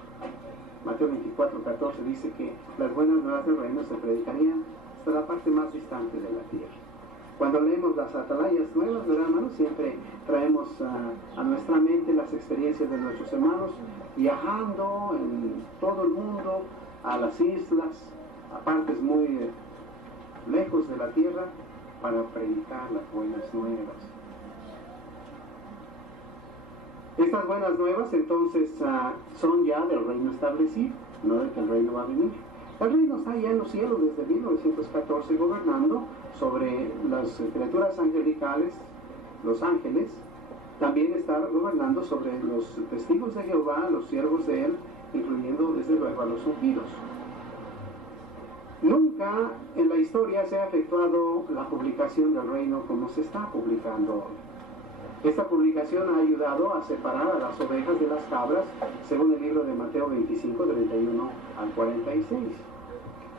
Mateo 24:14 dice que las buenas nuevas del reino se predicarían hasta la parte más distante de la tierra. Cuando leemos las atalayas nuevas, ¿verdad, hermanos? Siempre traemos a nuestra mente las experiencias de nuestros hermanos viajando en todo el mundo, a las islas, a partes muy lejos de la tierra, para predicar las buenas nuevas. Estas buenas nuevas entonces son ya del reino establecido, no de que el reino va a venir. El reino está ya en los cielos desde 1914 gobernando sobre las criaturas angelicales, los ángeles. También está gobernando sobre los testigos de Jehová, los siervos de él, incluyendo desde luego a los ungidos. Nunca en la historia se ha efectuado la publicación del reino como se está publicando hoy. Esta publicación ha ayudado a separar a las ovejas de las cabras, según el libro de Mateo 25, 31 al 46.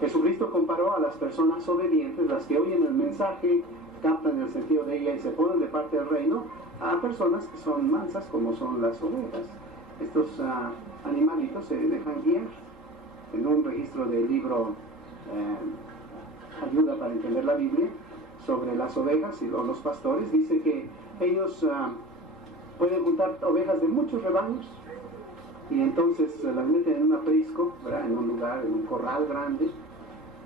Jesucristo comparó a las personas obedientes, las que oyen el mensaje, captan el sentido de ella y se ponen de parte del reino, a personas que son mansas como son las ovejas. Estos animalitos se dejan guiar. En un registro del libro Ayuda para entender la Biblia, sobre las ovejas y los pastores, dice que ellos pueden juntar ovejas de muchos rebaños y entonces las meten en un aprisco, ¿verdad? En un lugar, en un corral grande,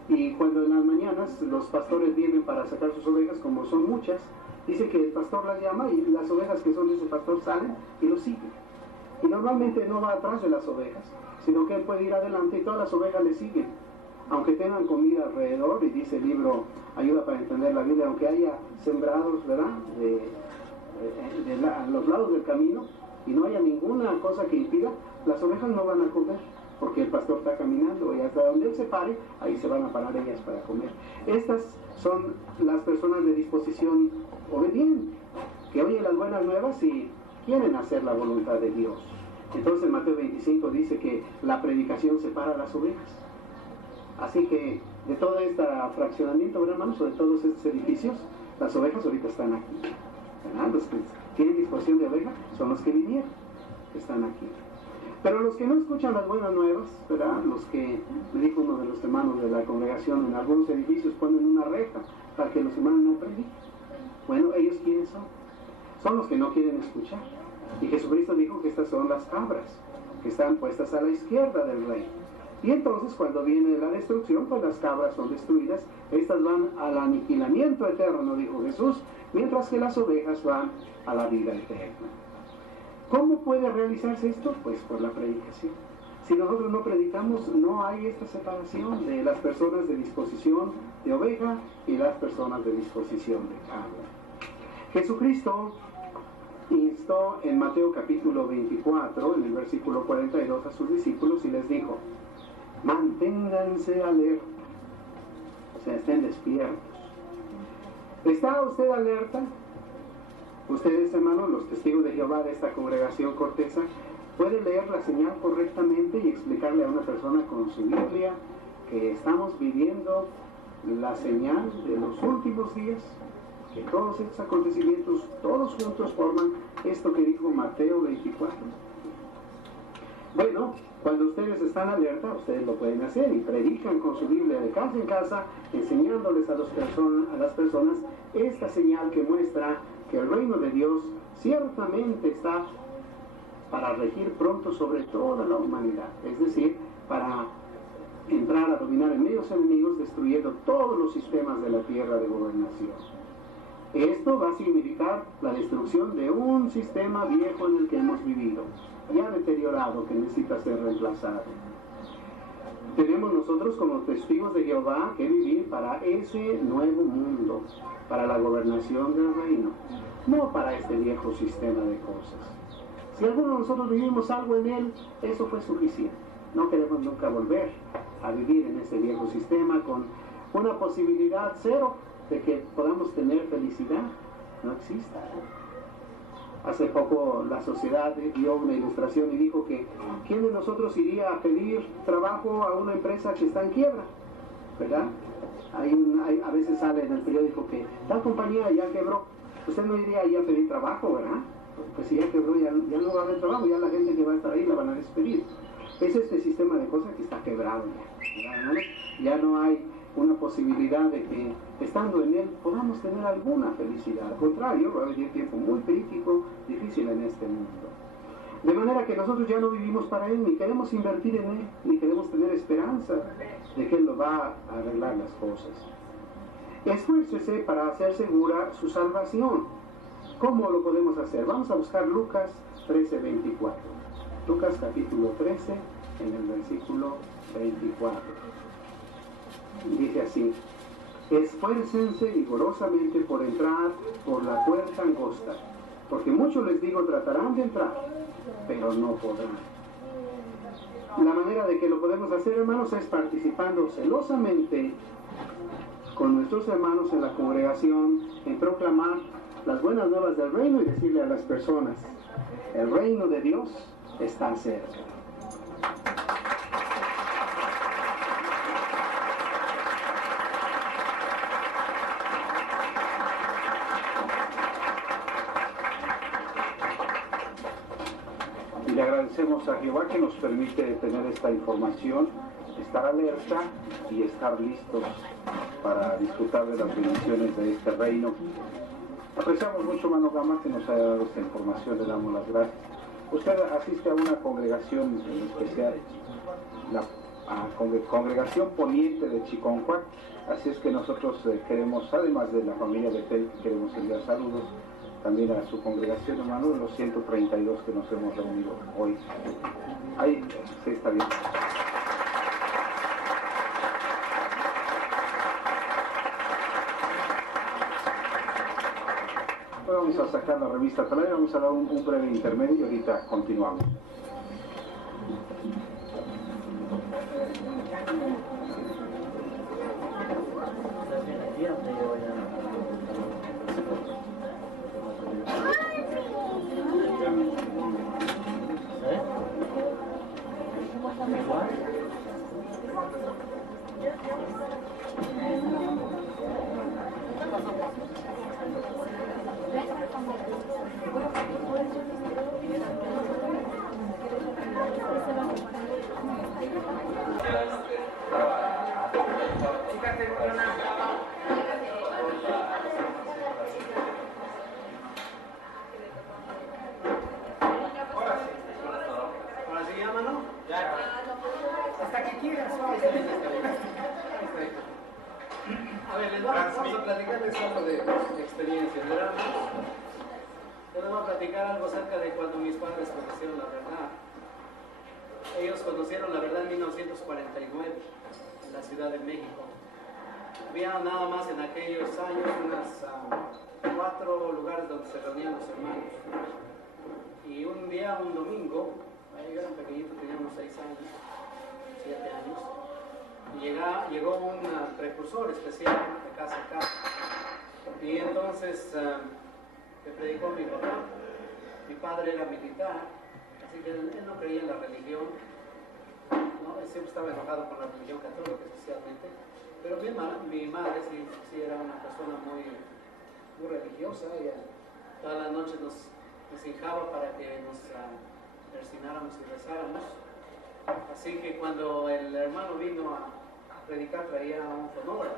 y cuando en las mañanas los pastores vienen para sacar sus ovejas, como son muchas, dice que el pastor las llama y las ovejas que son de ese pastor salen y lo siguen. Y normalmente no va atrás de las ovejas, sino que él puede ir adelante y todas las ovejas le siguen, aunque tengan comida alrededor. Y dice el libro Ayuda para entender la Biblia, aunque haya sembrados, ¿verdad?, a los lados del camino y no haya ninguna cosa que impida, las ovejas no van a comer, porque el pastor está caminando y hasta donde él se pare, ahí se van a parar ellas para comer. Estas son las personas de disposición obediente, que oyen las buenas nuevas y quieren hacer la voluntad de Dios. Entonces Mateo 25 dice que la predicación separa a las ovejas. Así que de todo este fraccionamiento, hermanos, o de todos estos edificios, las ovejas ahorita están aquí, ¿verdad? Los que tienen disposición de oveja son los que vinieron, que están aquí. Pero los que no escuchan las buenas nuevas, ¿verdad?, los que, me dijo uno de los hermanos de la congregación, en algunos edificios ponen una reja para que los hermanos no prediquen. Bueno, ¿ellos quiénes son? Son los que no quieren escuchar. Y Jesucristo dijo que estas son las cabras, que están puestas a la izquierda del rey. Y entonces cuando viene la destrucción, pues las cabras son destruidas, estas van al aniquilamiento eterno, dijo Jesús, mientras que las ovejas van a la vida eterna. ¿Cómo puede realizarse esto? Pues por la predicación. Si nosotros no predicamos, no hay esta separación de las personas de disposición de oveja y las personas de disposición de cabra. Jesucristo instó en Mateo capítulo 24, en el versículo 42, a sus discípulos y les dijo: manténganse alerta, o sea, estén despiertos. ¿Está usted alerta? Ustedes, hermanos, los testigos de Jehová de esta congregación cortesa, ¿pueden leer la señal correctamente y explicarle a una persona con su Biblia que estamos viviendo la señal de los últimos días? Que todos estos acontecimientos, todos juntos, forman esto que dijo Mateo 24. Bueno, cuando ustedes están alerta, ustedes lo pueden hacer y predican con su Biblia de casa en casa, enseñándoles a las personas esta señal que muestra que el reino de Dios ciertamente está para regir pronto sobre toda la humanidad, es decir, para entrar a dominar en medios enemigos, destruyendo todos los sistemas de la tierra de gobernación. Esto va a significar la destrucción de un sistema viejo en el que hemos vivido, ya deteriorado, que necesita ser reemplazado. Tenemos nosotros como testigos de Jehová que vivir para ese nuevo mundo, para la gobernación del reino, no para este viejo sistema de cosas. Si alguno de nosotros vivimos algo en él, eso fue suficiente. No queremos nunca volver a vivir en ese viejo sistema con una posibilidad cero de que podamos tener felicidad. No exista. Hace poco la sociedad dio una ilustración y dijo que ¿quién de nosotros iría a pedir trabajo a una empresa que está en quiebra? ¿Verdad? A veces sale en el periódico que tal compañía ya quebró. Usted no iría ahí a pedir trabajo, ¿verdad? Pues si ya quebró, ya no va a haber trabajo, ya la gente que va a estar ahí la van a despedir. Es este sistema de cosas que está quebrado ya. Ya no hay una posibilidad de que, estando en él, podamos tener alguna felicidad. Al contrario, va a venir tiempo muy crítico, difícil en este mundo. De manera que nosotros ya no vivimos para él, ni queremos invertir en él, ni queremos tener esperanza de que él lo va a arreglar las cosas. Esfuércese para hacer segura su salvación. ¿Cómo lo podemos hacer? Vamos a buscar Lucas 13:24. Lucas capítulo 13, en el versículo 24. Dice así: esfuércense vigorosamente por entrar por la puerta angosta, porque muchos, les digo, tratarán de entrar, pero no podrán. La manera de que lo podemos hacer, hermanos, es participando celosamente con nuestros hermanos en la congregación, en proclamar las buenas nuevas del reino y decirle a las personas: el reino de Dios está cerca. Y le agradecemos a Jehová que nos permite tener esta información, estar alerta y estar listos para disfrutar de las bendiciones de este reino. Apreciamos mucho, hermano Gama, que nos haya dado esta información, le damos las gracias. Usted asiste a una congregación especial, la Congregación Poniente de Chiconcuac, así es que nosotros queremos, además de la familia Betel, queremos enviar saludos también a su congregación, hermano, de los 132 que nos hemos reunido hoy. Ahí, sí, está bien. Vamos a sacar la revista Atalaya, vamos a dar un breve intermedio y ahorita continuamos. Hasta que quieras. A ver, vamos a platicarles algo de experiencias, ¿verdad? Yo les voy a platicar algo acerca de cuando mis padres conocieron la verdad. Ellos conocieron la verdad en 1949, en la Ciudad de México. Había nada más en aquellos años unas 4 lugares donde se reunían los hermanos. Y un día, un domingo, yo era un pequeñito, tenía unos 6 años, 7 años, y llegó un precursor especial de casa a casa. Y entonces le predicó a mi papá. Mi padre era militar, así que él no creía en la religión, ¿no? Él siempre estaba enojado con la religión católica especialmente, pero mi madre sí era una persona muy religiosa. Ella todas las noches nos hijaba para que nos persignáramos y rezáramos. Así que cuando el hermano vino a predicar traía un fonógrafo.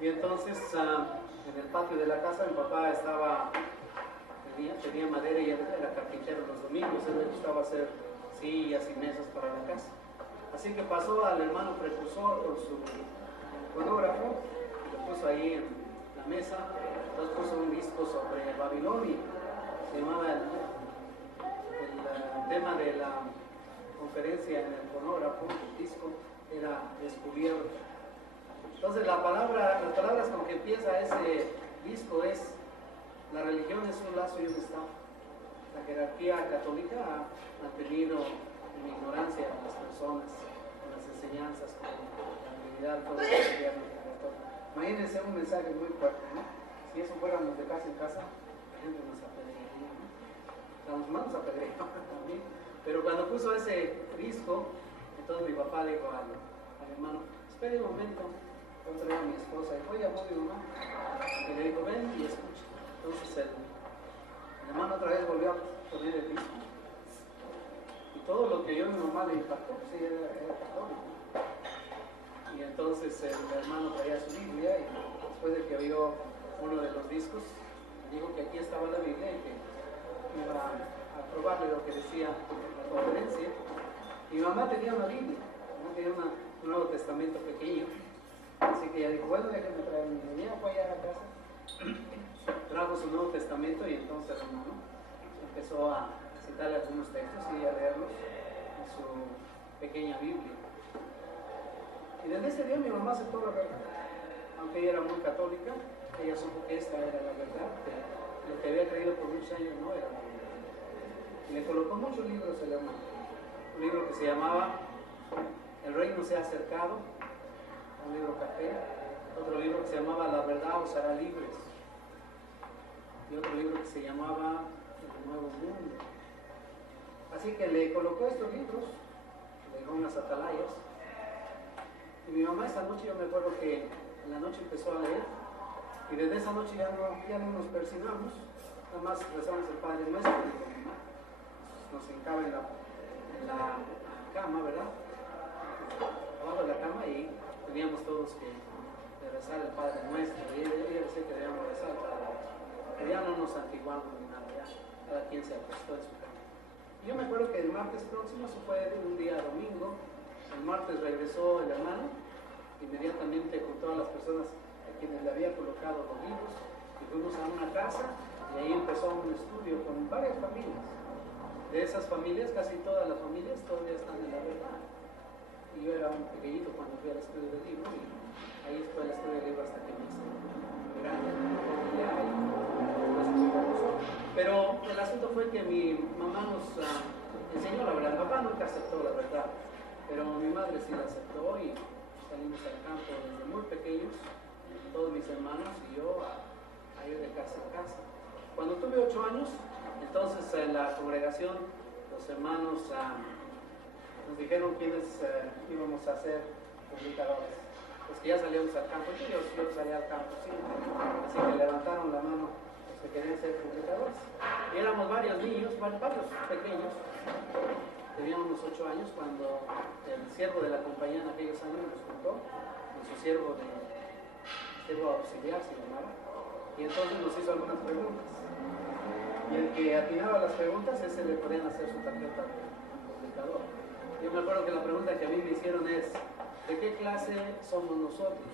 Y entonces en el patio de la casa mi papá tenía madera y él era carpintero los domingos. Él le gustaba hacer sillas y mesas para la casa. Así que pasó al hermano precursor con su fonógrafo y lo puso ahí en la mesa. Entonces puso un disco sobre Babilonia. Se llamaba el tema de la conferencia en el fonógrafo, el disco era Descubierto. Entonces las palabras con que empieza ese disco es: la religión es un lazo y un estado. La jerarquía católica ha tenido en ignorancia a las personas, con las enseñanzas, con la habilidad, todo el gobierno. Imagínense un mensaje muy fuerte, ¿no? Si eso fuéramos de casa en casa, la gente nos apedrearía, ¿no? Las manos apedreaban también. Pero cuando puso ese disco, entonces mi papá le dijo al hermano: espere un momento. Entonces a mi esposa y dijo: oye, mi mamá. Y le dijo: ven y escucha. Entonces el hermano otra vez volvió a poner el disco. Y todo lo que yo a mi mamá le impactó, pues ella era católico. Y entonces el hermano traía su Biblia y después de que oyó uno de los discos, dijo que aquí estaba la Biblia y que iba a probarle lo que decía la conferencia. Mi mamá tenía una Biblia, ¿no? Tenía un Nuevo Testamento pequeño. Así que ella dijo: bueno, déjenme traer mi Biblia. Fue allá a la casa, trajo su Nuevo Testamento y entonces el hermano empezó a citarle algunos textos y a leerlos en su pequeña Biblia. Y desde ese día mi mamá aceptó la verdad. Aunque ella era muy católica, ella supo que esta era la verdad, que lo que había creído por muchos años no era la verdad. Y le colocó muchos libros el hermano. Un libro que se llamaba El reino se ha acercado, un libro café. Otro libro que se llamaba La verdad os hará libres. Y otro libro que se llamaba El nuevo mundo. Así que le colocó estos libros, le dejó unas atalayas. Y mi mamá esa noche, yo me acuerdo que en la noche empezó a leer, y desde esa noche ya no nos persignamos, nada más rezamos el Padre Nuestro, y mi mamá nos hincaba en la cama, ¿verdad? Abajo de la cama, y teníamos todos que rezar el Padre Nuestro, y ella decía que debíamos rezar el Padre Nuestro, pero ya no nos antiguamos ni nada, ya cada quien se acostó en su cama. Y yo me acuerdo que el martes próximo, eso fue un día domingo. El martes regresó el hermano, inmediatamente con todas las personas a quienes le había colocado los libros, y fuimos a una casa y ahí empezó un estudio con varias familias. De esas familias, casi todas las familias todavía están en la verdad. Y yo era un pequeñito cuando fui al estudio del libro, y ahí fue el estudio del libro hasta que me hice grande, pero el asunto fue que mi mamá nos enseñó la verdad. Mi papá nunca aceptó la verdad, pero mi madre sí la aceptó, y salimos al campo desde muy pequeños, todos mis hermanos y yo, a ir de casa en casa. Cuando tuve 8 años, entonces en la congregación, los hermanos nos dijeron quiénes íbamos a ser publicadores. Pues que ya salíamos al campo, yo salía al campo, sí. Así que levantaron la mano los que querían ser publicadores. Y éramos varios niños, varios pequeños. Teníamos unos 8 años cuando el siervo de la compañía en aquellos años nos juntó, nuestro siervo auxiliar se llamaba, y entonces nos hizo algunas preguntas. Y el que atinaba las preguntas, ese le podían hacer su tarjeta de publicador. Yo me acuerdo que la pregunta que a mí me hicieron es: ¿de qué clase somos nosotros?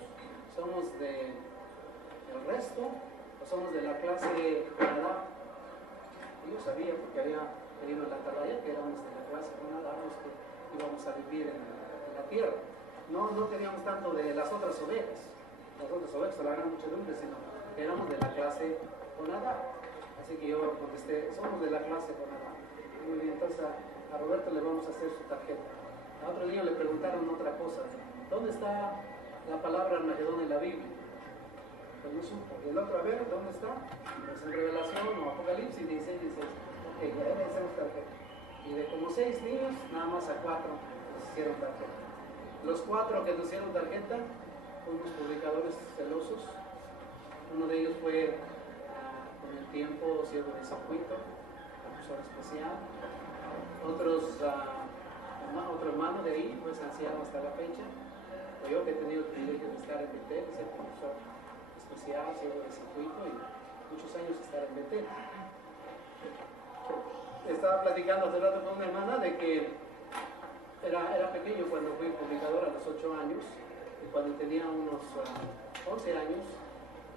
¿Somos del resto o somos de la clase Canadá? Y yo sabía, porque había pedido en la atalaya, que éramos de la clase Canadá, los que íbamos a vivir en la tierra. No teníamos tanto de las otras ovejas, la gran muchedumbre, sino éramos de la clase Conadá. Así que yo contesté, somos de la clase Conadá. Muy bien, entonces a Roberto le vamos a hacer su tarjeta. A otro niño le preguntaron otra cosa, ¿dónde está la palabra Armagedón en la Biblia? Pues no supo. Y el otro, a ver, ¿dónde está? Pues en Revelación o Apocalipsis 16, 16. Ok, ya le hacemos tarjeta. Y de como 6 niños, nada más a 4 les hicieron tarjeta. Los 4 que nos hicieron tarjeta, unos publicadores celosos. Uno de ellos fue con el tiempo siervo de circuito, profesor especial. Otro hermano de ahí, pues anciano hasta la fecha. Yo que he tenido el privilegio de estar en Betel, ser profesor especial, siervo de circuito y muchos años estar en Betel. Estaba platicando hace rato con una hermana de que era pequeño cuando fui publicador a los 8 años y cuando tenía unos 11 años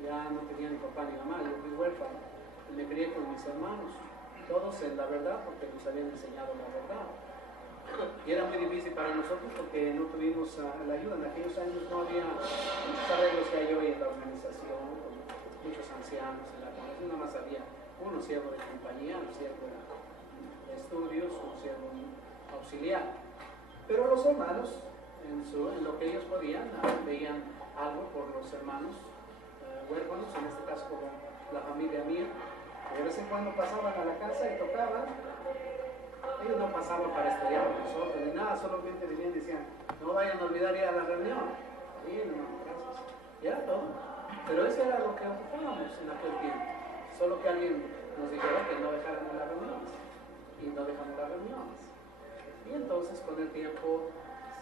ya no tenía ni papá ni mamá, yo fui huérfano y me crié con mis hermanos, todos en la verdad porque nos habían enseñado la verdad. Y era muy difícil para nosotros porque no tuvimos la ayuda. En aquellos años no había muchos arreglos que hay hoy en la organización, con muchos ancianos en la congregación, nada más había uno siervo de compañía, un siervo de estudios, un siervo auxiliar. Pero los hermanos, en lo que ellos podían, veían algo por los hermanos huérfanos, en este caso como la familia mía. De vez en cuando pasaban a la casa y tocaban. Ellos no pasaban para estudiar con nosotros ni nada, solamente venían y decían, no vayan a olvidar ir a la reunión. Bien, hermano, gracias. Y era todo. Pero eso era lo que ocupábamos en aquel tiempo. Solo que alguien nos dijera que no dejáramos las reuniones. Y no dejamos las reuniones. Y entonces con el tiempo,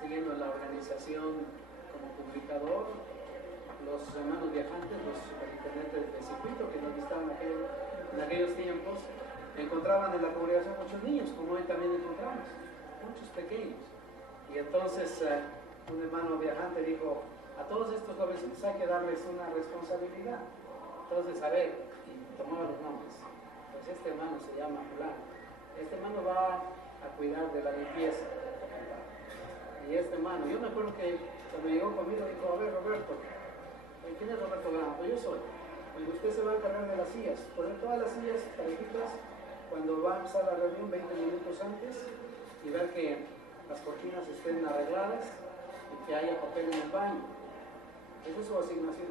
siguiendo en la organización como publicador, los hermanos viajantes, los superintendentes de circuito que nos visitaban en aquellos tiempos, encontraban en la congregación muchos niños, como hoy también encontramos, muchos pequeños. Y entonces un hermano viajante dijo, a todos estos jovencitos hay que darles una responsabilidad. Entonces, a ver, y tomaba los nombres. Pues este hermano se llama fulano. Este hermano va a cuidar de la limpieza. Y este hermano, yo me acuerdo que cuando llegó conmigo dijo, a ver Roberto, ¿quién es Roberto Grama? Pues yo soy. Pues usted se va a encargar de las sillas, poner todas las sillas parejitas cuando va a empezar la reunión 20 minutos antes y ver que las cortinas estén arregladas y que haya papel en el baño. Esa es su asignación.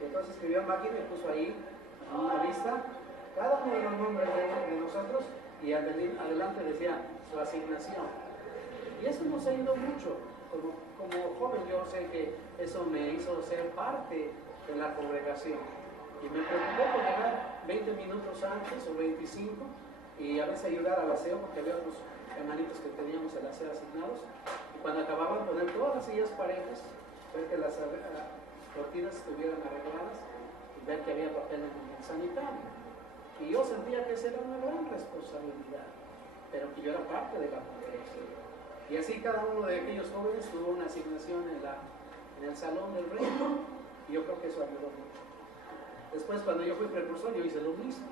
Y entonces escribió a máquina y puso ahí en una lista cada uno de los nombres de nosotros y adelante decía su asignación. Y eso nos ayudó mucho. Como joven yo sé que eso me hizo ser parte de la congregación. Y me preocupó por llegar 20 minutos antes o 25 y a veces ayudar al aseo porque había unos hermanitos que teníamos el aseo asignados. Y cuando acababan poner todas las sillas parejas, ver que las cortinas estuvieran arregladas y ver que había papel en el sanitario. Y yo sentía que esa era una gran responsabilidad, pero que yo era parte de la congregación. Y así cada uno de aquellos jóvenes tuvo una asignación en el salón del reino y yo creo que eso ayudó mucho. Después, cuando yo fui precursor, yo hice lo mismo.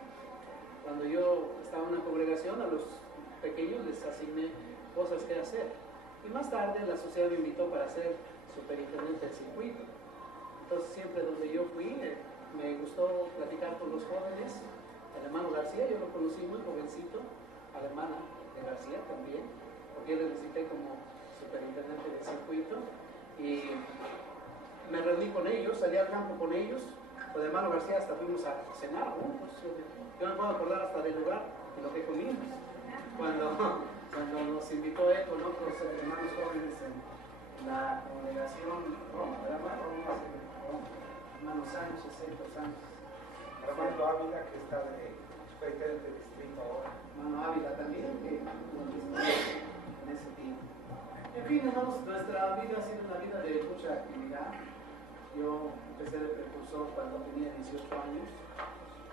Cuando yo estaba en una congregación, a los pequeños les asigné cosas que hacer. Y más tarde la sociedad me invitó para ser superintendente del circuito. Entonces, siempre donde yo fui, me gustó platicar con los jóvenes. El hermano García, yo lo conocí muy jovencito, a la hermana de García también, porque yo le visité como superintendente del circuito. Y me reuní con ellos, salí al campo con ellos. Con el hermano García hasta fuimos a cenar juntos. Yo me puedo acordar hasta del lugar en lo que comimos. Cuando nos invitó él con otros hermanos jóvenes en la congregación Roma, ¿verdad? Hermano Sánchez, Héctor Sánchez. Armando Ávila, que está de superintendente de distrito ahora. Hermano Ávila también, que en ese tiempo. En fin, hermanos, nuestra vida ha sido una vida de mucha actividad. Yo empecé de precursor cuando tenía 18 años,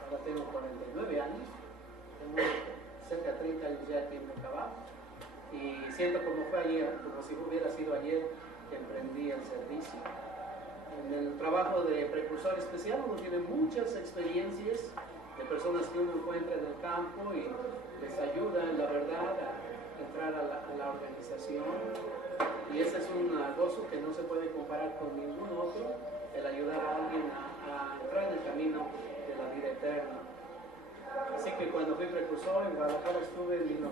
ahora tengo 49 años, tengo cerca de 30 años ya de tiempo acabado y siento como fue ayer, como si hubiera sido ayer que emprendí el servicio. En el trabajo de precursor especial uno tiene muchas experiencias de personas que uno encuentra en el campo y les ayuda en la verdad a entrar a la organización. Y ese es un gozo que no se puede comparar con ningún otro, el ayudar a alguien a entrar en el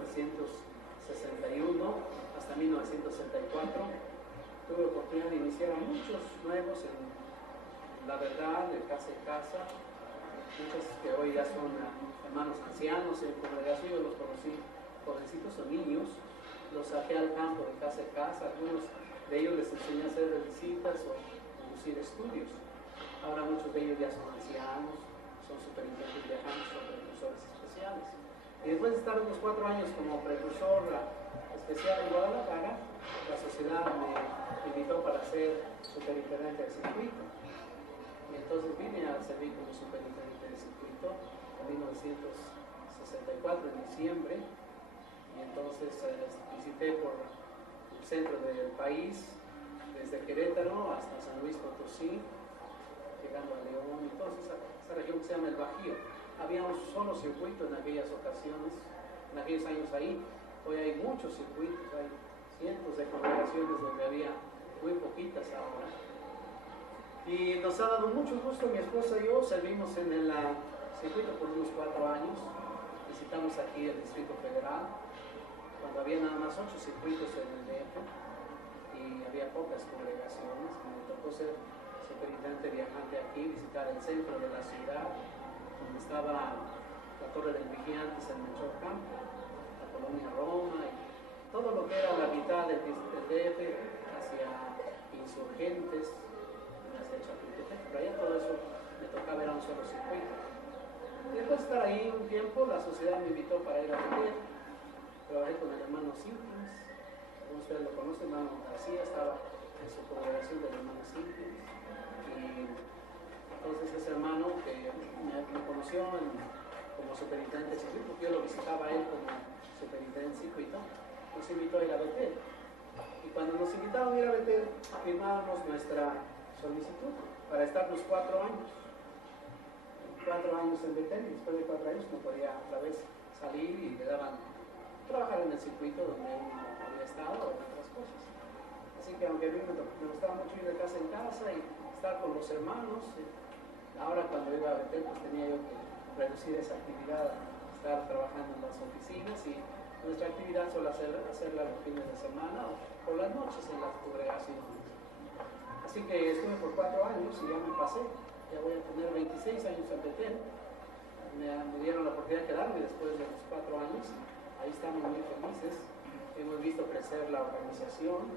1961 hasta 1964. Tuve oportunidad de iniciar a muchos nuevos en la verdad, de casa en casa, muchos que hoy ya son hermanos ancianos en congregación. Yo los conocí jovencitos o niños, los saqué al campo de casa en casa, algunos de ellos les enseñé a hacer visitas o conducir estudios. Ahora muchos de ellos ya son ancianos, son superintendentes viajantes, son precursores especiales. Y después de estar unos 4 años como precursor especial en Guadalajara, la sociedad me invitó para ser superintendente del circuito. Y entonces vine a servir como superintendente del circuito en 1964, en diciembre. Y entonces visité por el centro del país, desde Querétaro hasta San Luis Potosí, llegando a León, entonces esa región que se llama el Bajío. Había un solo circuito en aquellas ocasiones, en aquellos años ahí. Hoy hay muchos circuitos, hay cientos de congregaciones donde había muy poquitas ahora. Y nos ha dado mucho gusto, mi esposa y yo servimos en el circuito por unos 4 años. Visitamos aquí el Distrito Federal, cuando había nada más 8 circuitos en el DF y había pocas congregaciones. Me tocó ser superintendente viajante aquí, visitar el centro de la ciudad, donde estaba la Torre del Vigilantes en Melchor Campo, la colonia Roma, y todo lo que era la mitad del DF hacia Insurgentes, hacia Chapultepec, por allá todo eso me tocaba, era un solo circuito. Y después de estar ahí un tiempo, la sociedad me invitó para ir a Betel. Trabajé con el hermano Simpkins, como ustedes lo conocen, el hermano García estaba en su congregación del hermano Simpkins. Y entonces ese hermano que me conoció como superintendente del circuito, porque yo lo visitaba a él como superintendente del circuito, nos invitó a ir a Betel. Y cuando nos invitaron a ir a Betel, firmábamos nuestra solicitud para estar los 4 años. 4 años en Betel, y después de 4 años no podía otra vez salir y le daban trabajar en el circuito donde uno había estado o en otras cosas. Así que aunque a mí me gustaba mucho ir de casa en casa y estar con los hermanos, ahora cuando iba a Betel pues tenía yo que reducir esa actividad, estar trabajando en las oficinas, y nuestra actividad suele hacerla los fines de semana o por las noches en las congregaciones. Así que estuve por 4 años y ya me pasé, ya voy a tener 26 años en Betel. Me dieron la oportunidad de quedarme después de los 4 años. Ahí estamos muy felices, hemos visto crecer la organización.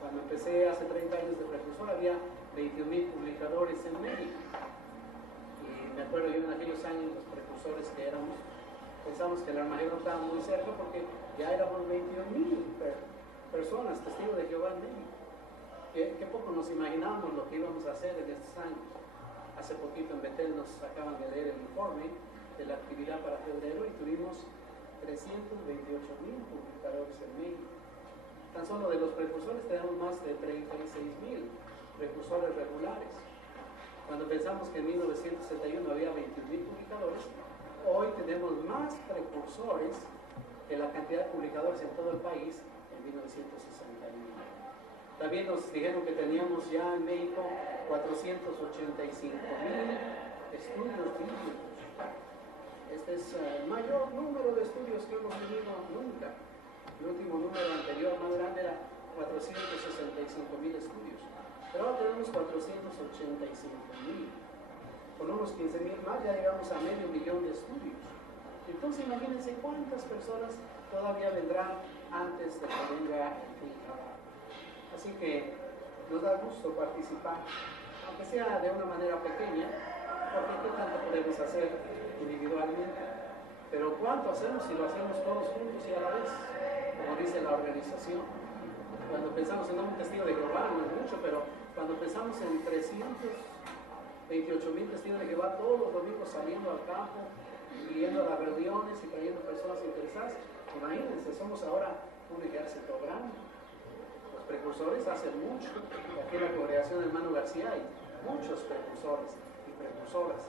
Cuando empecé hace 30 años de precursor había 21,000 publicadores en México. Y me acuerdo yo en aquellos años, los precursores que éramos, pensamos que el Armagedón estaba muy cerca porque ya éramos 21,000 personas, testigos de Jehová en México. Qué poco nos imaginábamos lo que íbamos a hacer en estos años. Hace poquito en Betel nos acaban de leer el informe de la actividad para febrero y tuvimos 328,000 publicadores en México. Tan solo de los precursores tenemos más de 36,000 precursores regulares. Cuando pensamos que en 1971 había 21,000 publicadores, hoy tenemos más precursores que la cantidad de publicadores en todo el país en 1961. También nos dijeron que teníamos ya en México 485,000 estudios bíblicos. Este es el mayor número de estudios que hemos tenido nunca. El último número anterior más grande era 465,000 estudios. Pero ahora tenemos 485,000. Con unos 15,000 más ya llegamos a 500,000 de estudios. Entonces imagínense cuántas personas todavía vendrán antes de que venga el fin. Así que nos da gusto participar, aunque sea de una manera pequeña, porque ¿qué tanto podemos hacer individualmente? Pero ¿cuánto hacemos si lo hacemos todos juntos y a la vez? Como dice la organización. Cuando pensamos en un testigo de Jehová, no es mucho, pero cuando pensamos en 328,000 testigos de Jehová todos los domingos saliendo al campo, yendo a las reuniones y trayendo personas interesadas, imagínense, somos ahora un ejército grande. Los precursores hacen mucho. Aquí en la congregación del hermano García hay muchos precursores y precursoras.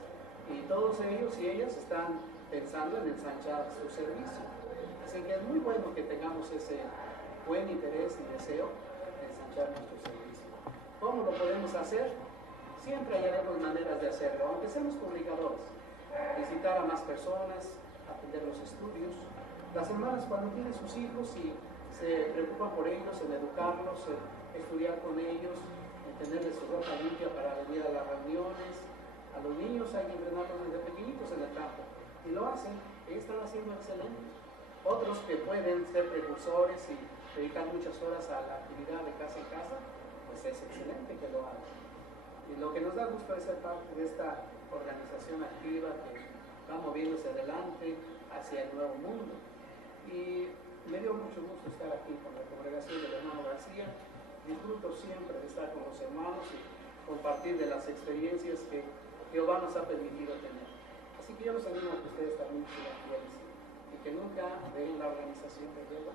Y todos ellos y ellas están pensando en ensanchar su servicio. Así que es muy bueno que tengamos ese buen interés y deseo de ensanchar nuestro servicio. ¿Cómo lo podemos hacer? Siempre hallaremos maneras de hacerlo, aunque seamos comunicadores. Visitar a más personas, atender los estudios, Las hermanas cuando tienen sus hijos y se preocupan por ellos, en educarlos, en estudiar con ellos, en tenerles su ropa limpia para venir a las reuniones. A los niños hay que entrenarlos desde pequeñitos en el campo y lo hacen, ellos están haciendo excelente. Otros que pueden ser precursores y dedicar muchas horas a la actividad de casa en casa, pues es excelente que lo hagan. Y lo que nos da gusto es ser parte de esta organización activa que va moviéndose adelante hacia el nuevo mundo. Y me dio mucho gusto estar aquí con la congregación del hermano García. Disfruto siempre de estar con los hermanos y compartir de las experiencias que Jehová nos ha permitido tener. Así que yo los animo a que ustedes también sigan fieles y que nunca dejen la organización de Jehová.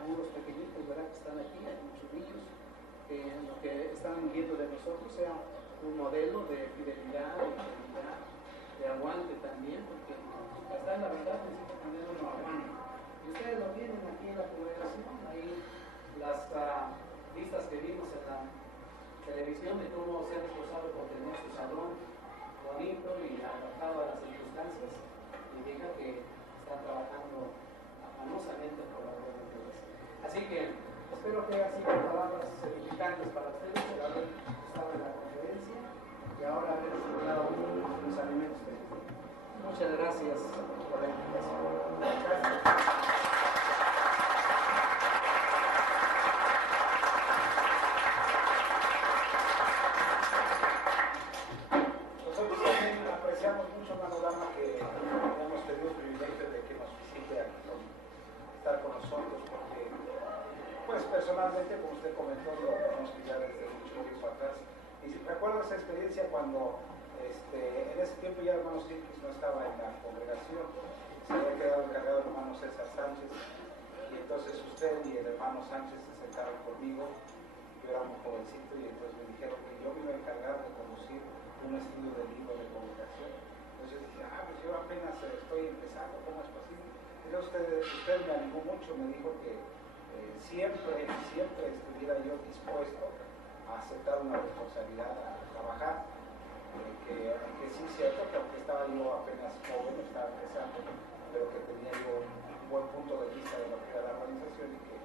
Hay unos pequeñitos, ¿verdad?, que están aquí, hay muchos niños, que lo que están viendo de nosotros sea un modelo de fidelidad, de integridad, de aguante también, porque hasta en la verdad necesita tener uno aguante. Y ustedes lo tienen aquí en la congregación, ahí las vistas que vimos en la televisión de cómo se han esforzado por tener su salón bonito y adaptado a las circunstancias, indica que están trabajando afanosamente por la gloria de Dios. Así que espero que haya sido palabras edificantes para ustedes por haber estado en la conferencia y ahora haber disfrutado los alimentos de Dios. Muchas gracias por la invitación. Gracias. Personalmente, como usted comentó, lo conozco ya desde mucho tiempo atrás. Y si recuerdo esa experiencia cuando en ese tiempo ya el hermano Sirkis no estaba en la congregación, se había quedado encargado el hermano César Sánchez, y entonces usted y el hermano Sánchez se sentaron conmigo. Yo era muy jovencito y entonces me dijeron que yo me iba a encargar de conducir un estudio del libro de congregación. Entonces dije, pues yo apenas estoy empezando, ¿cómo es posible? Entonces usted me animó mucho, me dijo que siempre estuviera yo dispuesto a aceptar una responsabilidad, a trabajar, que sí es cierto que aunque estaba yo apenas joven, estaba empezando, pero que tenía yo un buen punto de vista de lo que era la organización y que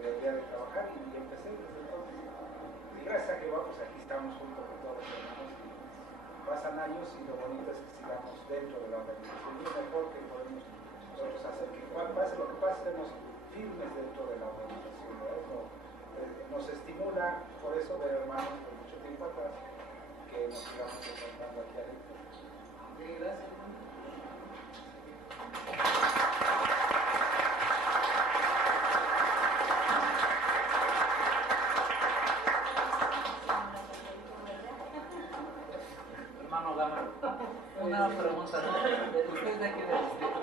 debería de trabajar, y empecé desde entonces. Y gracias a Jehová, pues aquí estamos juntos con todos los hermanos, y pasan años y lo bonito es que sigamos dentro de la organización, y es mejor que podemos nosotros hacer que pase lo que pase, estemos firmes dentro de la organización. Eso nos estimula, por eso ver hermanos por mucho tiempo atrás que nos sigamos encontrando aquí adentro. Gracias, hermano. Hermano Gama, una pregunta, ¿no? ¿Usted es de aquí del distrito?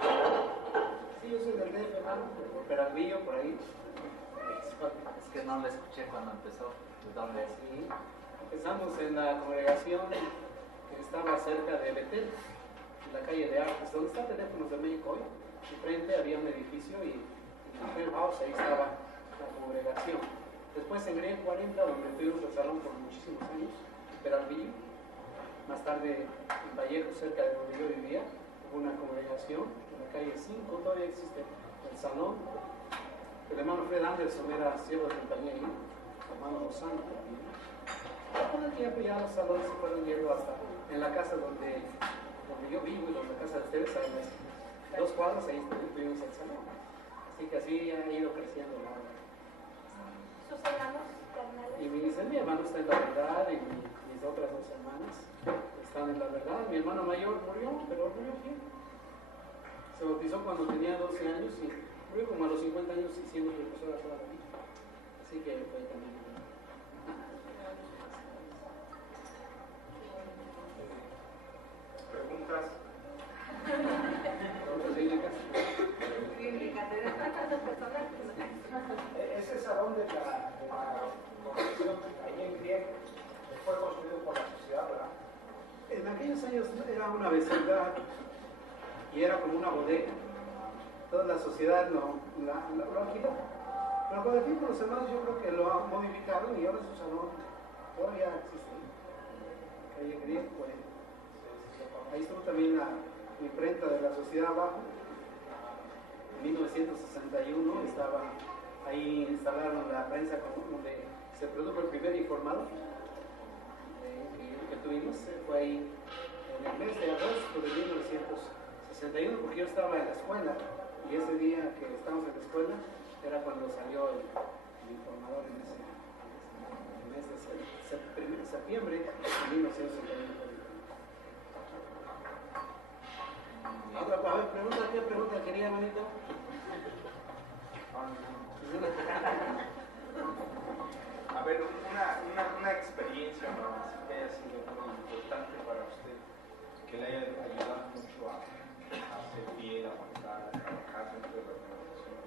Sí, yo soy del DF, hermano, por Peralvillo, por ahí. Es que no le escuché cuando empezó. ¿De dónde es? Sí, empezamos en la congregación que estaba cerca de Betel, en la calle de Artes, donde está Teléfonos de México hoy. Enfrente había un edificio y en el house ahí estaba la congregación. Después en Green 40, donde tuvimos el salón por muchísimos años, en Peralvillo. Más tarde en Vallejo, cerca de donde yo vivía, hubo una congregación en la calle 5, todavía existe el salón. El hermano Fred Anderson era siervo de compañía ahí, el hermano Lozano también. Con el tiempo ya los salones se fueron yendo hasta en la casa donde yo vivo y donde la casa de ustedes, hay 2 cuadras, ahí tuvimos el salón. Así que así ha ido creciendo la obra. ¿Sus hermanos carnales? Y mi hermano está en la verdad y mis otras 2 hermanas están en la verdad. Mi hermano mayor murió, pero murió bien. Se bautizó cuando tenía 12 años y murió como a los 50 años siendo profesora toda la vida. Así que fue también. ¿Preguntas? ¿Preguntas bíblicas? Ese salón de la congregación allí en Griego fue construido por la sociedad, ¿verdad? En aquellos años era una vecindad y era como una bodega. Toda la sociedad lo alquiló. Pero con el tiempo los hermanos yo creo que lo modificaron y ahora su salón todavía existe. Calle Griego, pues. Ahí estuvo también la imprenta de la sociedad abajo. en 1961 estaba ahí, instalaron la prensa donde se produjo el primer informador que tuvimos, fue ahí en el mes de agosto de 1961, porque yo estaba en la escuela y ese día que estábamos en la escuela era cuando salió el informador en ese mes de septiembre de 1961. Otra, a ver, pregunta, ¿qué pregunta quería, manito? A ver, una experiencia que haya sido muy importante para usted, que le haya ayudado mucho a ser fiel, a aguantar, a trabajar dentro de la organización.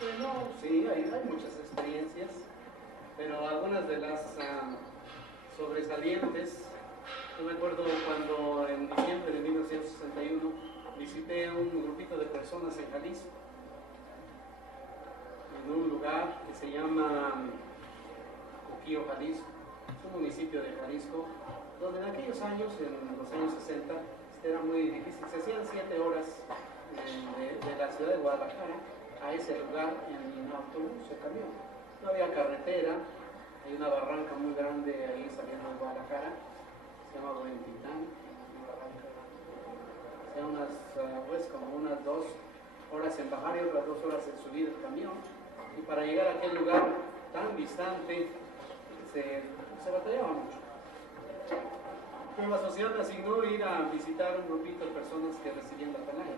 Bueno, sí, hay muchas experiencias, pero algunas de las sobresalientes. Yo me acuerdo cuando en diciembre de 1961 visité un grupito de personas en Jalisco, en un lugar que se llama Coquío, Jalisco. Es un municipio de Jalisco, donde en aquellos años, en los años 60, era muy difícil. Se hacían 7 horas de la ciudad de Guadalajara a ese lugar en autobús, en camión. No había carretera, hay una barranca muy grande ahí saliendo de Guadalajara, se llama Buentitán, una barranca. O sea, pues como unas 2 horas en bajar y otras 2 horas en subir el camión. Y para llegar a aquel lugar tan distante se batallaba mucho. Pero la sociedad me asignó ir a visitar un grupito de personas que recibían la Atenaya.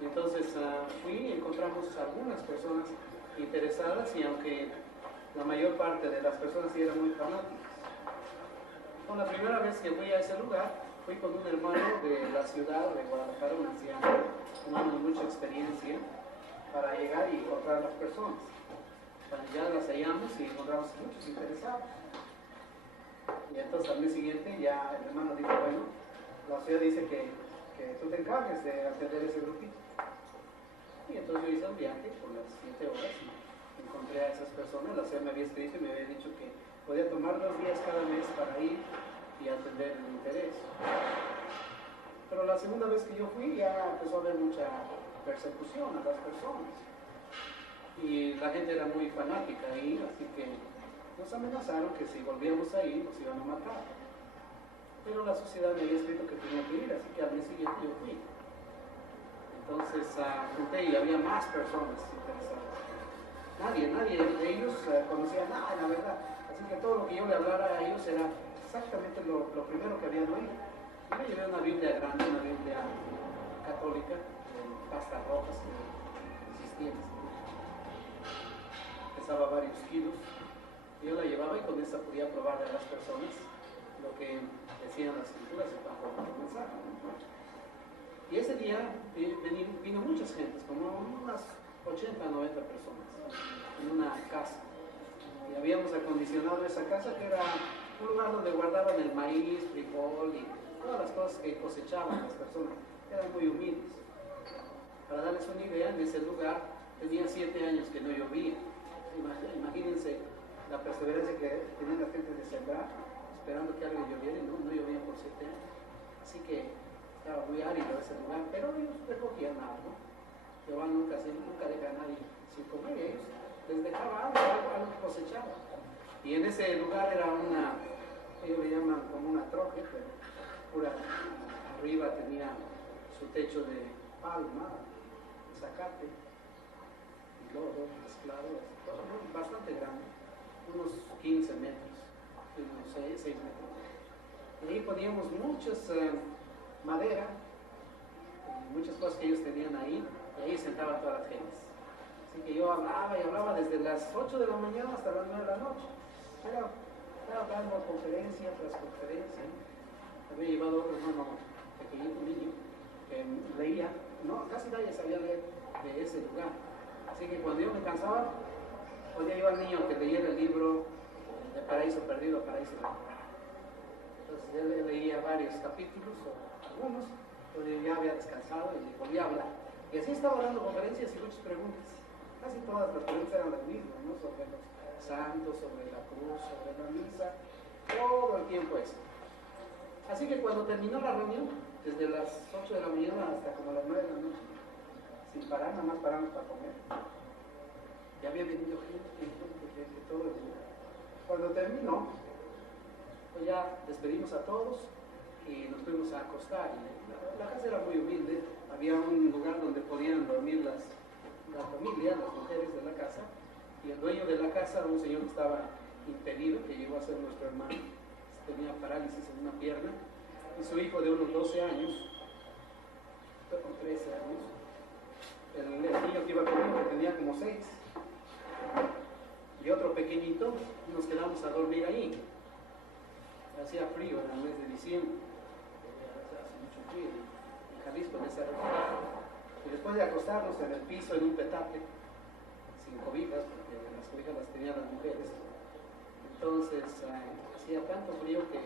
Y entonces fui y encontramos algunas personas interesadas, y aunque la mayor parte de las personas sí eran muy fanáticas. Con la primera vez que fui a ese lugar, fui con un hermano de la ciudad de Guadalajara, un anciano, un hombre de mucha experiencia, para llegar y encontrar a las personas. Ya las hallamos y encontramos muchos interesados. Y entonces al mes siguiente ya el hermano dijo, bueno, la ciudad dice que tú te encargues de atender ese grupito. Y entonces yo hice un viaje por las 7 horas y encontré a esas personas. La ciudad me había escrito y me había dicho que podía tomar 2 días cada mes para ir y atender el interés. Pero la segunda vez que yo fui ya empezó a haber mucha persecución a las personas. Y la gente era muy fanática ahí, así que nos amenazaron que si volvíamos ahí nos iban a matar. Pero la sociedad me había escrito que tenía que ir, así que al mes siguiente yo fui. Entonces junté y había más personas interesadas. Nadie de ellos conocía nada, la verdad. Así que todo lo que yo le hablara a ellos era exactamente lo primero que habían oído. Yo me llevé una Biblia grande, una Biblia católica, de pastas rojas que existían. Pesaba varios kilos. Yo la llevaba y con esa podía probarle a las personas lo que decían las escrituras en cuanto al mensaje. Y ese día vino muchas gentes, como unas 80, 90 personas, en una casa. Y habíamos acondicionado esa casa, que era un lugar donde guardaban el maíz, frijol y todas las cosas que cosechaban las personas. Eran muy humildes. Para darles una idea, en ese lugar tenía 7 años que no llovía. Imagínense la perseverancia que tenía la gente de sembrar, esperando que algo lloviera, y no llovía por 7 años. Así que estaba muy árido ese lugar, pero ellos recogían algo. Jehová nunca deja a nadie sin comer, y ellos les dejaba algo que cosechaba. Y en ese lugar era ellos le llaman como una troje, pero pura, arriba tenía su techo de palma, de zacate, y lodo mezclado, todo bastante grande, unos 15 metros, unos 6 metros. Y ahí poníamos muchas madera, muchas cosas que ellos tenían ahí, y ahí sentaban todas las gentes. Así que yo hablaba y hablaba desde las 8 de la mañana hasta las 9 de la noche. Estaba dando conferencia tras conferencia. Había llevado otro hermano pequeñito, niño, que leía, casi nadie sabía leer de ese lugar. Así que cuando yo me cansaba, podía llevar al niño que leyera el libro de Paraíso Perdido, Paraíso Recuperado. Entonces yo leía varios capítulos, o algunos, pero yo ya había descansado y volvía a hablar. Y así estaba dando conferencias y muchas preguntas. Casi todas las preguntas eran las mismas, ¿no? Sobre los santos, sobre la cruz, sobre la misa, todo el tiempo eso. Así que cuando terminó la reunión, desde las 8 de la mañana hasta como las 9 de la noche, sin parar, nada más paramos para comer. Ya había venido gente de todo el día. Cuando terminó, pues ya despedimos a todos y nos fuimos a acostar. La casa era muy humilde, había un lugar donde podían dormir la familia, las mujeres de la casa, y el dueño de la casa, un señor que estaba impedido, que llegó a ser nuestro hermano, tenía parálisis en una pierna, y su hijo de unos 12 años, o 13 años, el niño que iba conmigo, que tenía como 6, y otro pequeñito, nos quedamos a dormir ahí. Hacía frío en el mes de diciembre, hace mucho frío, en Jalisco, en esa región. Y después de acostarnos en el piso, en un petate, sin cobijas, porque las cobijas las tenían las mujeres, entonces hacía tanto frío que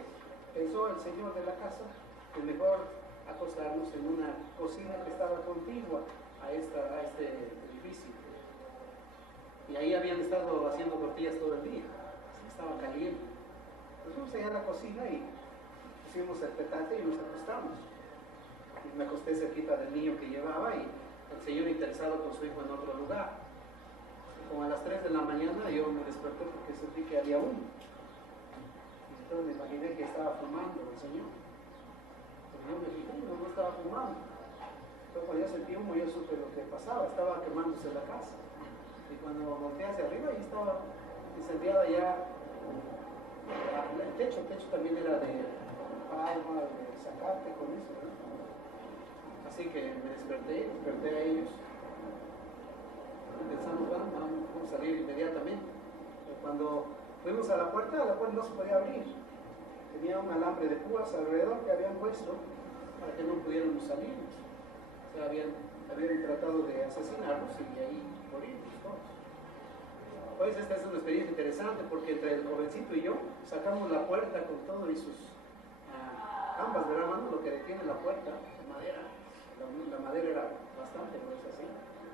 pensó el señor de la casa que mejor acostarnos en una cocina que estaba contigua a este edificio. Y ahí habían estado haciendo tortillas todo el día, estaba caliente. Entonces fuimos allá a la cocina y pusimos el petate y nos acostamos. Y me acosté cerquita del niño que llevaba y el señor interesado con su hijo en otro lugar. Y como a las 3 de la mañana yo me desperté porque sentí que había humo. Entonces me imaginé que estaba fumando el señor. Pero yo me fijé, no estaba fumando. Entonces cuando yo sentí humo yo supe lo que pasaba, estaba quemándose la casa. Y cuando volteé hacia arriba, ahí estaba incendiada ya el techo también era de palma, de zacate, con eso, ¿no? Así que me desperté a ellos. Pensamos, bueno, vamos a salir inmediatamente. Pero cuando fuimos a la puerta no se podía abrir. Tenía un alambre de púas alrededor que habían puesto para que no pudiéramos salir. O sea, habían tratado de asesinarnos y ahí morirnos todos. Pues esta es una experiencia interesante porque entre el jovencito y yo sacamos la puerta con todo y sus ambas, ¿verdad, mano? Lo que detiene la puerta de madera. La madera era bastante gruesa, así.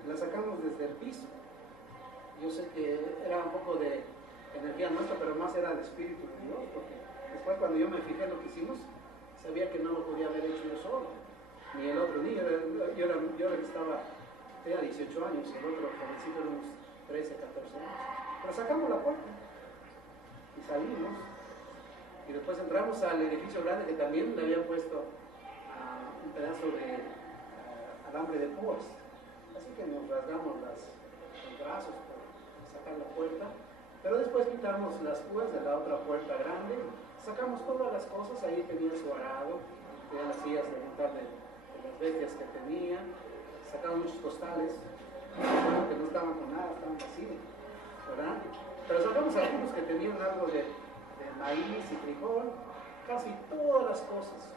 La sacamos desde el piso. Yo sé que era un poco de energía nuestra, pero más era de espíritu de Dios, porque después cuando yo me fijé en lo que hicimos, sabía que no lo podía haber hecho yo solo, ni el otro niño. Yo tenía 18 años y el otro jovencito era unos 13, 14 años. Pero sacamos la puerta y salimos. Y después entramos al edificio grande que también le habían puesto un pedazo de alambre de púas. Así que nos rasgamos los brazos para sacar la puerta. Pero después quitamos las púas de la otra puerta grande, sacamos todas las cosas. Ahí tenía su arado, tenía las sillas de montar de las bestias que tenía. Sacamos muchos costales que no estaban con nada, estaban vacíos, ¿verdad? Pero sacamos algunos que tenían algo de maíz y frijol. Casi todas las cosas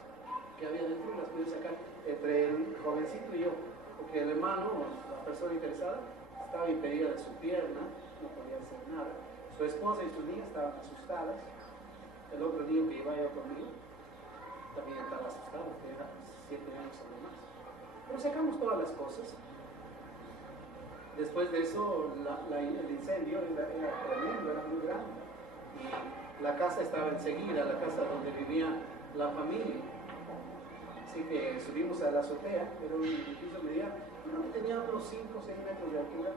que había dentro las pude sacar entre el jovencito y yo, porque el hermano, la persona interesada, estaba impedida de su pierna, no podía hacer nada. Su esposa y sus niñas estaban asustadas. El otro niño que iba yo conmigo también estaba asustado, que era 7 años o más. Pero sacamos todas las cosas. Después de eso, el incendio era tremendo, era muy grande. Y la casa estaba enseguida, la casa donde vivía la familia. Así que subimos a la azotea, era un edificio mediano, tenía unos 5 o 6 metros de altura,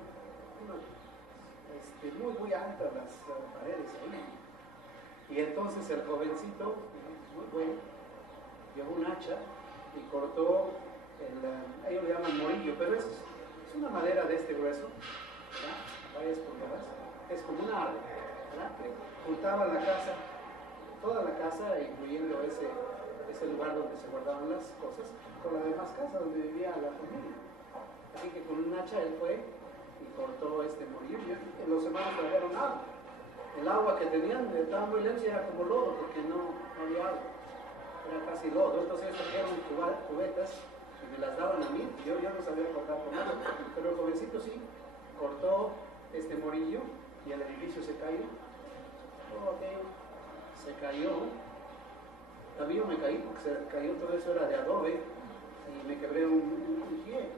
muy altas las paredes ahí. Y entonces el jovencito, muy bueno, llevó un hacha y cortó, ellos le llaman morillo, pero es una madera de este grueso, ¿verdad? Varias pulgadas, es como un árbol, ¿verdad? Que juntaba la casa, toda la casa, incluyendo ese lugar donde se guardaban las cosas, con la demás casa donde vivía la familia. Así que con un hacha él fue y cortó este morillo. Y los hermanos trajeron agua. El agua que tenían estaba muy lenta y era como lodo, porque no había agua. Era casi lodo. Entonces ellos trajeron cubetas y me las daban a mí. Yo no sabía cortar con nada, pero el jovencito sí cortó este morillo y el edificio se cayó. Todo aquello se cayó. También me caí porque se cayó, todo eso era de adobe y me quebré un pie.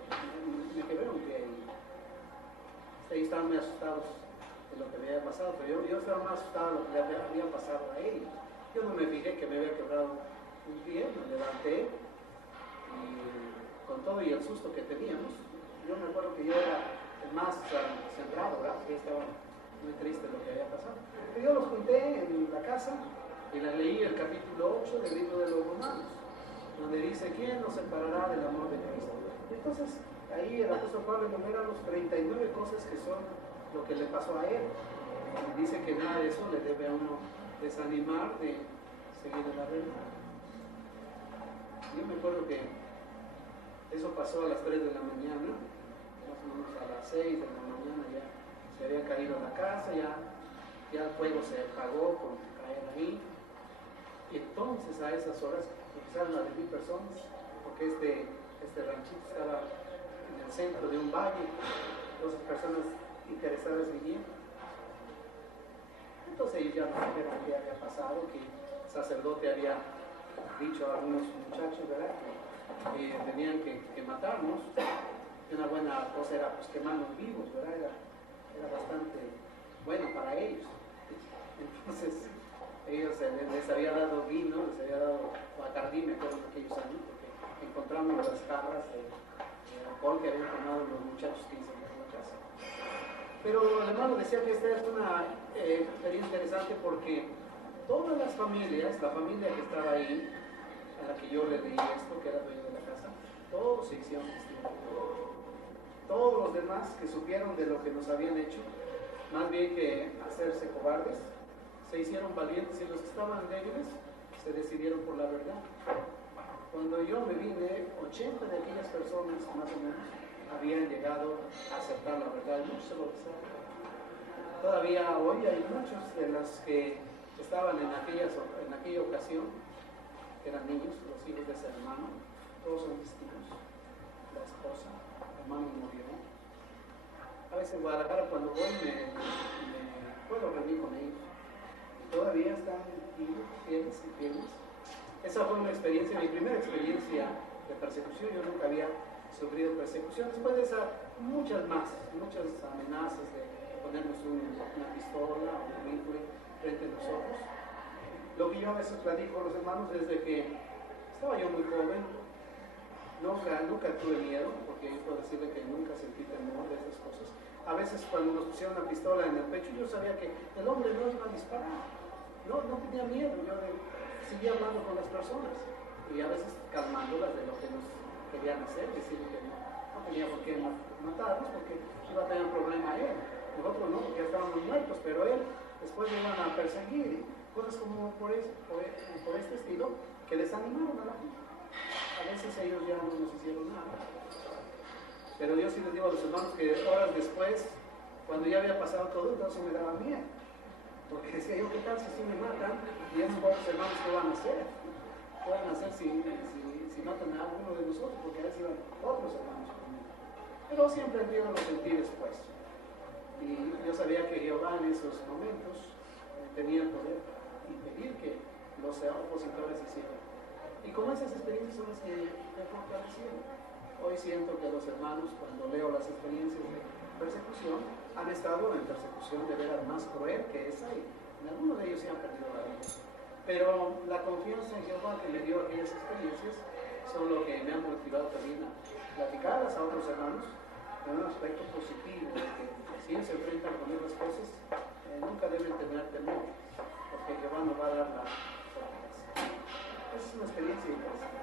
Y estaban muy asustados de lo que me había pasado, pero yo estaba más asustado de lo que le había pasado a ellos. Yo no me fijé que me había quebrado un pie, me levanté Y con todo y el susto que teníamos, yo me acuerdo que yo era el más centrado, ¿verdad? Porque estaba muy triste lo que había pasado. Pero yo los junté en la casa y les leí el capítulo 8 del libro de los Romanos, donde dice: ¿quién nos separará del amor de Cristo? Entonces, ahí el apóstol Pablo enumera los 39 cosas que son lo que le pasó a él. Y dice que nada de eso le debe a uno desanimar de seguir en la verdad. Yo me acuerdo que eso pasó a las 3 de la mañana, más o menos a las 6 de la mañana ya se había caído la casa, ya el fuego se apagó por caer ahí. Y entonces a esas horas empezaron a venir personas, porque este ranchito estaba en el centro de un valle, entonces personas interesadas vinieron. Entonces ellos ya nos dijeron qué había pasado, que el sacerdote había dicho a algunos muchachos, ¿verdad?, que tenían que matarnos. Y una buena cosa era pues quemarnos vivos, ¿verdad? Era bastante bueno para ellos. Entonces ellos les había dado vino, les había dado bacardí, me acuerdo en aquellos años, porque encontramos las jarras de alcohol que habían tomado los muchachos que hizo en la casa. Pero el hermano decía que esta es una experiencia interesante porque todas las familias, la familia que estaba ahí, a la que yo le leí esto, que era dueño de la casa, todos se hicieron testigos. Todos los demás que supieron de lo que nos habían hecho, más bien que hacerse cobardes, se hicieron valientes, y los que estaban débiles se decidieron por la verdad. Cuando yo me vine, 80 de aquellas personas, más o menos, habían llegado a aceptar la verdad, y muchos se bautizaron. Todavía hoy hay muchos de los que estaban en aquella ocasión, que eran niños, los hijos de ese hermano, todos son testigos. La esposa, el hermano murió. A veces en Guadalajara cuando voy me puedo reunir con ellos. Y todavía están vivos, fieles y fieles. Esa fue una experiencia, mi primera experiencia de persecución. Yo nunca había sufrido persecución. Después de esa, muchas más, muchas amenazas de ponernos una pistola o un rifle frente a nosotros. Lo que yo a veces platico con los hermanos desde que estaba yo muy joven, nunca tuve miedo, porque yo puedo decirle que nunca sentí temor de esas cosas. A veces cuando nos pusieron una pistola en el pecho, yo sabía que el hombre no iba a disparar. No tenía miedo, yo seguía hablando con las personas y a veces calmándolas de lo que nos querían hacer, decirle que no tenía por qué matarnos porque iba a tener un problema él. Nosotros no, porque ya estábamos muertos, pero él después le iban a perseguir, cosas como por este estilo que desanimaron a la gente. A veces ellos ya no nos hicieron nada. Pero yo sí les digo a los hermanos que horas después, cuando ya había pasado todo, entonces me daba miedo. Porque decía yo, ¿qué tal si me matan? Y esos otros hermanos, ¿qué van a hacer? ¿Qué van a hacer si matan a alguno de nosotros? Porque a veces iban otros hermanos conmigo. Pero siempre el miedo lo sentí después. Y yo sabía que Jehová en esos momentos tenía el poder para impedir que los opositores hicieran. Y con esas experiencias son las que me fortalecieron. Hoy siento que los hermanos, cuando leo las experiencias de persecución, han estado en persecución de veras más cruel que esa, y en algunos de ellos se han perdido la vida. Pero la confianza en Jehová que me dio aquellas experiencias son lo que me han motivado también a platicarlas a otros hermanos en un aspecto positivo, de que si ellos se enfrentan con esas cosas, nunca deben tener temor, porque Jehová nos va a dar la fortaleza. Es una experiencia interesante.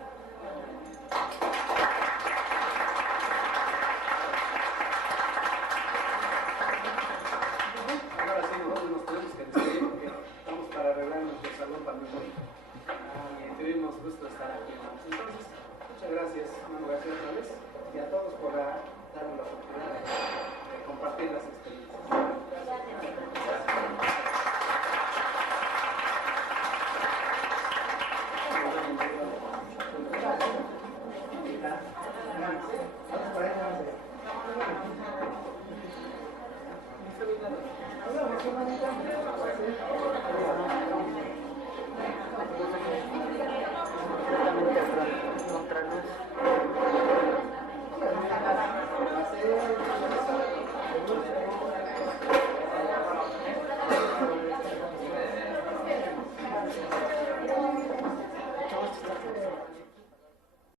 Ahora sí, nosotros nos tenemos que despedir porque estamos para arreglar nuestro salón para memoria. Y tuvimos gusto de estar aquí, hermanos. Entonces, muchas gracias, hermano García, otra vez, y a todos por darnos la oportunidad de compartir las experiencias. Gracias.